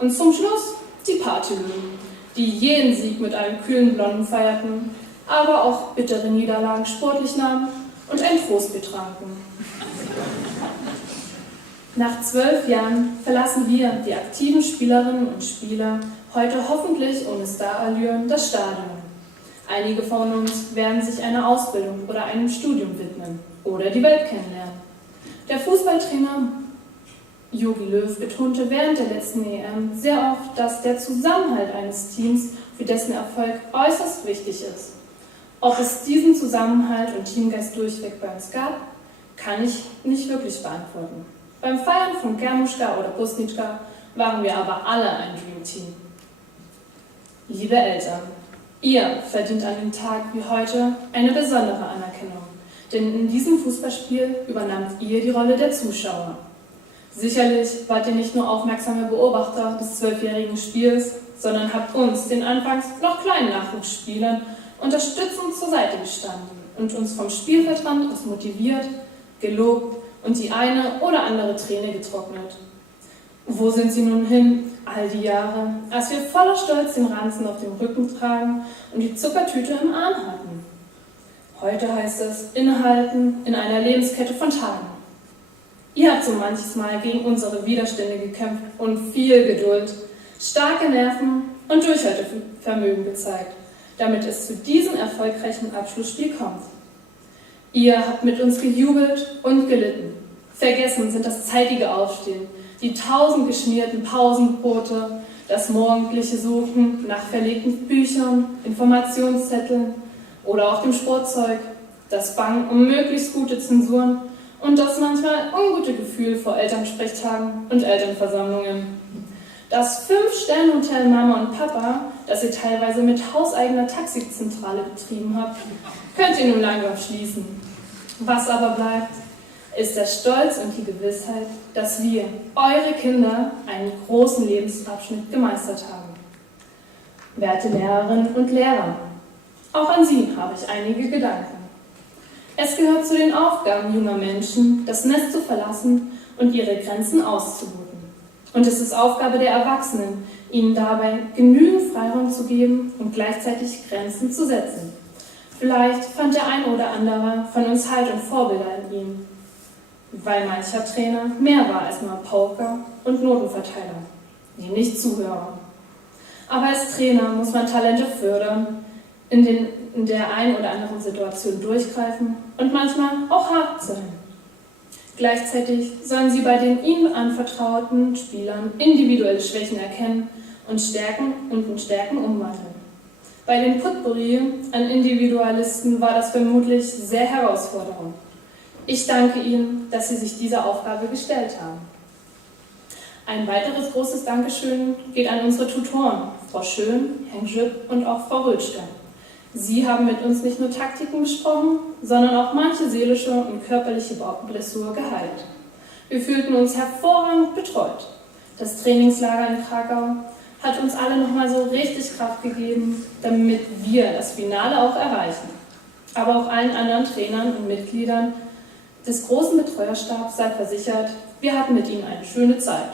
Und zum Schluss die Partylöwen, die jeden Sieg mit einem kühlen Blonden feierten, aber auch bittere Niederlagen sportlich nahmen und ein Trostbier tranken. Nach 12 Jahren verlassen wir, die aktiven Spielerinnen und Spieler, heute hoffentlich ohne Starallüren das Stadion. Einige von uns werden sich einer Ausbildung oder einem Studium widmen oder die Welt kennenlernen. Der Fußballtrainer Jogi Löw betonte während der letzten EM sehr oft, dass der Zusammenhalt eines Teams für dessen Erfolg äußerst wichtig ist. Ob es diesen Zusammenhalt und Teamgeist durchweg bei uns gab, kann ich nicht wirklich beantworten. Beim Feiern von Kermuschka oder Busnitschka waren wir aber alle ein Dreamteam. Liebe Eltern, ihr verdient an dem Tag wie heute eine besondere Anerkennung, denn in diesem Fußballspiel übernahmt ihr die Rolle der Zuschauer. Sicherlich wart ihr nicht nur aufmerksame Beobachter des 12-jährigen Spiels, sondern habt uns, den anfangs noch kleinen Nachwuchsspielern, unterstützend zur Seite gestanden und uns vom Spielfeldrand aus motiviert, gelobt und die eine oder andere Träne getrocknet. Wo sind sie nun hin, all die Jahre, als wir voller Stolz den Ranzen auf dem Rücken tragen und die Zuckertüte im Arm hatten? Heute heißt es innehalten in einer Lebenskette von Tagen. Ihr habt so manches Mal gegen unsere Widerstände gekämpft und viel Geduld, starke Nerven und Durchhaltevermögen gezeigt, damit es zu diesem erfolgreichen Abschlussspiel kommt. Ihr habt mit uns gejubelt und gelitten. Vergessen sind das zeitige Aufstehen, die 1000 geschmierten Pausenbrote, das morgendliche Suchen nach verlegten Büchern, Informationszetteln oder auch dem Sportzeug, das Bangen um möglichst gute Zensuren und das manchmal ungute Gefühl vor Elternsprechtagen und Elternversammlungen. Das 5-Sterne-Hotel Mama und Papa, das ihr teilweise mit hauseigener Taxizentrale betrieben habt, könnt ihr nun langsam schließen. Was aber bleibt, ist der Stolz und die Gewissheit, dass wir, eure Kinder, einen großen Lebensabschnitt gemeistert haben. Werte Lehrerinnen und Lehrer, auch an Sie habe ich einige Gedanken. Es gehört zu den Aufgaben junger Menschen, das Nest zu verlassen und ihre Grenzen auszuloten. Und es ist Aufgabe der Erwachsenen, ihnen dabei genügend Freiraum zu geben und gleichzeitig Grenzen zu setzen. Vielleicht fand der eine oder andere von uns Halt und Vorbilder in ihm, weil mancher Trainer mehr war als nur Pauker und Notenverteiler, nämlich Zuhörer. Aber als Trainer muss man Talente fördern, in der einen oder anderen Situation durchgreifen und manchmal auch hart sein. Gleichzeitig sollen sie bei den ihnen anvertrauten Spielern individuelle Schwächen erkennen und in Stärken umwandeln. Bei den Potpourri an Individualisten war das vermutlich sehr herausfordernd. Ich danke Ihnen, dass Sie sich dieser Aufgabe gestellt haben. Ein weiteres großes Dankeschön geht an unsere Tutoren, Frau Schön, Herrn Jüpp und auch Frau Rötschke. Sie haben mit uns nicht nur Taktiken besprochen, sondern auch manche seelische und körperliche Blessur geheilt. Wir fühlten uns hervorragend betreut. Das Trainingslager in Krakau hat uns alle nochmal so richtig Kraft gegeben, damit wir das Finale auch erreichen. Aber auch allen anderen Trainern und Mitgliedern des großen Betreuerstabs sei versichert, wir hatten mit ihnen eine schöne Zeit.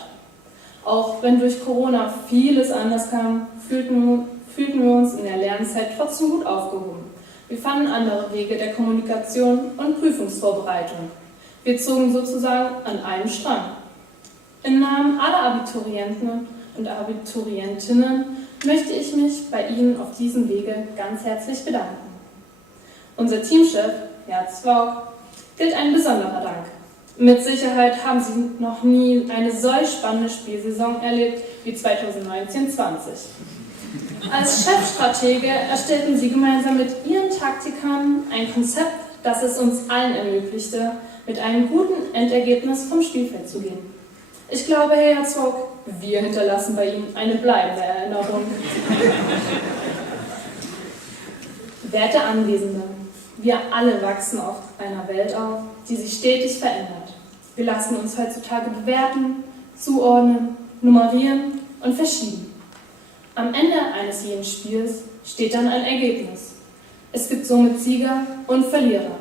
Auch wenn durch Corona vieles anders kam, fühlten wir uns in der Lernzeit trotzdem gut aufgehoben. Wir fanden andere Wege der Kommunikation und Prüfungsvorbereitung. Wir zogen sozusagen an einem Strang. Im Namen aller Abiturienten und Abiturientinnen möchte ich mich bei Ihnen auf diesem Wege ganz herzlich bedanken. Unser Teamchef, Herr Zwauk, gilt ein besonderer Dank. Mit Sicherheit haben Sie noch nie eine solch spannende Spielsaison erlebt wie 2019-20. Als Chefstratege erstellten sie gemeinsam mit ihren Taktikern ein Konzept, das es uns allen ermöglichte, mit einem guten Endergebnis vom Spielfeld zu gehen. Ich glaube, Herr Herzog, wir hinterlassen bei Ihnen eine bleibende Erinnerung. Werte Anwesende, wir alle wachsen auf einer Welt auf, die sich stetig verändert. Wir lassen uns heutzutage bewerten, zuordnen, nummerieren und verschieben. Am Ende eines jeden Spiels steht dann ein Ergebnis. Es gibt somit Sieger und Verlierer.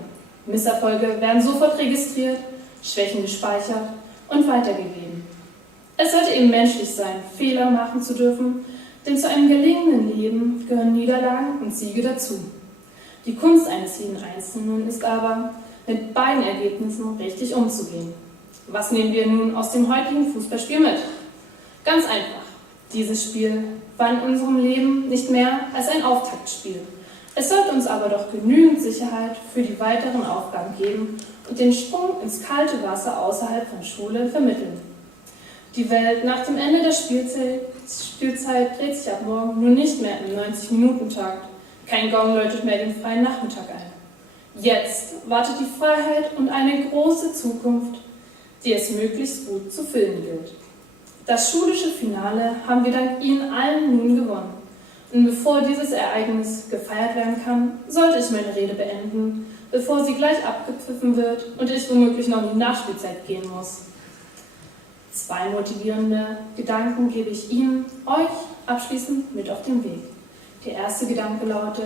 Misserfolge werden sofort registriert, Schwächen gespeichert und weitergegeben. Es sollte eben menschlich sein, Fehler machen zu dürfen, denn zu einem gelingenden Leben gehören Niederlagen und Siege dazu. Die Kunst eines jeden Einzelnen ist aber, mit beiden Ergebnissen richtig umzugehen. Was nehmen wir nun aus dem heutigen Fußballspiel mit? Ganz einfach. Dieses Spiel war in unserem Leben nicht mehr als ein Auftaktspiel. Es sollte uns aber doch genügend Sicherheit für die weiteren Aufgaben geben und den Sprung ins kalte Wasser außerhalb von Schule vermitteln. Die Welt nach dem Ende der Spielzeit dreht sich ab morgen nun nicht mehr im 90-Minuten-Takt. Kein Gong läutet mehr den freien Nachmittag ein. Jetzt wartet die Freiheit und eine große Zukunft, die es möglichst gut zu füllen gilt. Das schulische Finale haben wir dank Ihnen allen nun gewonnen. Und bevor dieses Ereignis gefeiert werden kann, sollte ich meine Rede beenden, bevor sie gleich abgepfiffen wird und ich womöglich noch in die Nachspielzeit gehen muss. 2 motivierende Gedanken gebe ich Ihnen, euch abschließend mit auf den Weg. Der erste Gedanke lautet: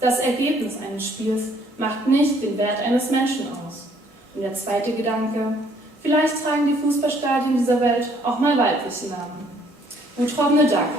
Das Ergebnis eines Spiels macht nicht den Wert eines Menschen aus. Und der zweite Gedanke: Vielleicht tragen die Fußballstadien dieser Welt auch mal weibliche Namen. Utrobne Dank.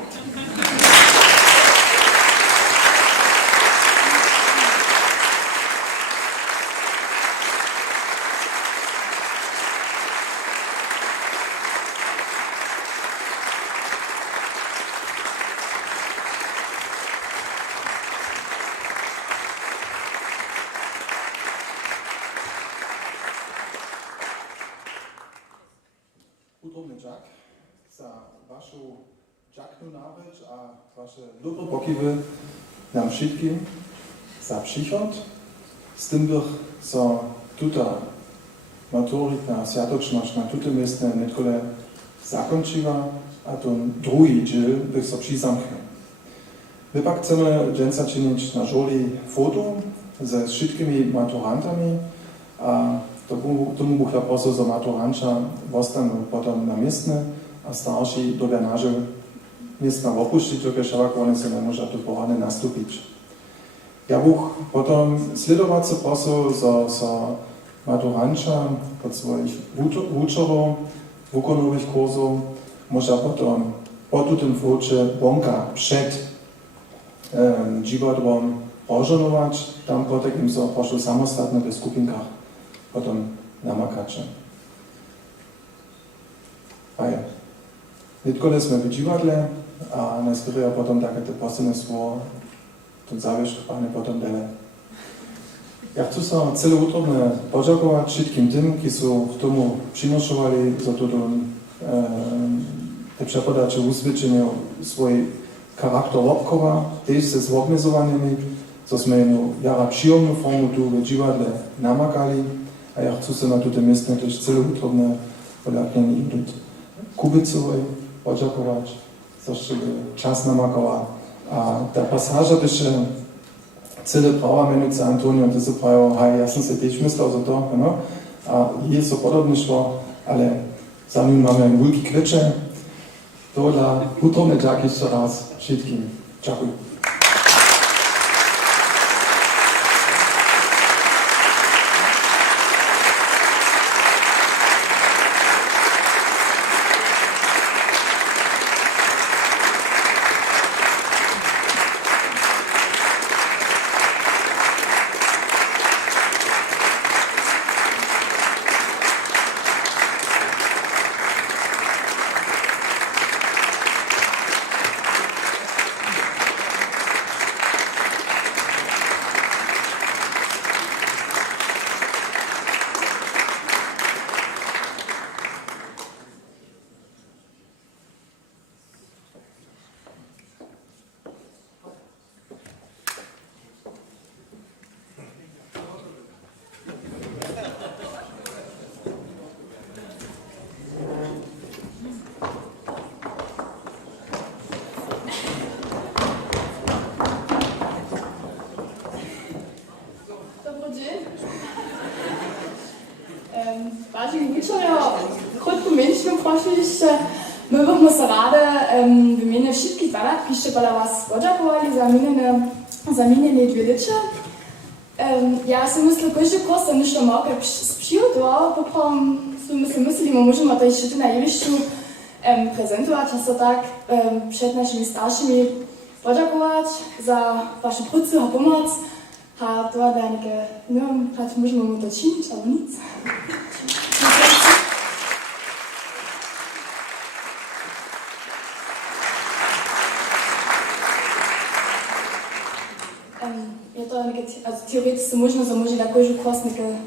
Utrobny Jack, za vašu džaknu náreč a vaše dobro pokiwy nam všetkým za přichod. S tym bych so tuta maturitna sviatočnosť na tuto miestne nedkole zakončila a ten druhý díl bych so přizamknul. My pak chceme dženca činiť na žoli foto ze všetkými maturantami a tomu buchla prosil za maturanča ostanú potom na miestne a starší dobia nážel miestna opuštiť, dokiaľ však oni sa nemôžu tu poradne nastúpiť. Ja buch potom sledovať sa prosil za maturanča od svojich učerov, wukonových kurzov, môža potom po tutym foče vonka przed dziwadrom rozžonovať, tam potom im sa pošlo samostatne v skupinkách potom namakače. Aj nitkole sme v divadle a najskôr potom také posolstvo, ten záviešok páne potom dele. Ja chcú sa celé útrobne poďakovať všetkým tým, ktorí sú v tomu prinošovali za toto te przepodacze usvedčenie svoj charakter obkova, tiež sa s obmedzovaniami, co sme jara příjemnú formu tu v divadle namakali. A ja chcú sa na túto miestne tiež celé útrobné poľaknenie Ingrid Kubicovej poďakovať, za što čas namakala. A tá pasáža tiež celé práva menujúce Antonio, to sa prajo, hej, ja som sa tiež myslel za to, no? A je so podobne šlo, ale za ním máme veľký kveče. Tohle útrobné ďaky ešte raz všetkým. Ďakujem. oczywiście my byśmy se rady wymienić wszystkich 12 piszczy, ale was podziękowali za minne 2 licze. Ja si myślę, że każdy kurs nie szło mało sprzyjał, potem my myślimy, możemy to jeszcze na jewiszczu prezentować, a so tak przed naszymi starszymi podziękować za waszą pracę a pomoc. A to dla neke, no, halt możemy mu to czynić, ale nic. Je to neke, also theoretisch možno, za može da kožu kurs neke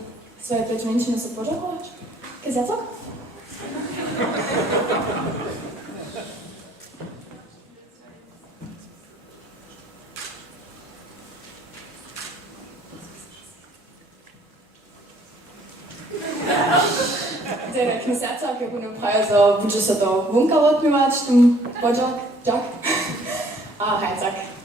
svoje plećmenčine so požakovač. Kaj za to? Der Knissertag je budem pravi, da bude se to vunka odmivati, tem pođak, džak, a hajcak.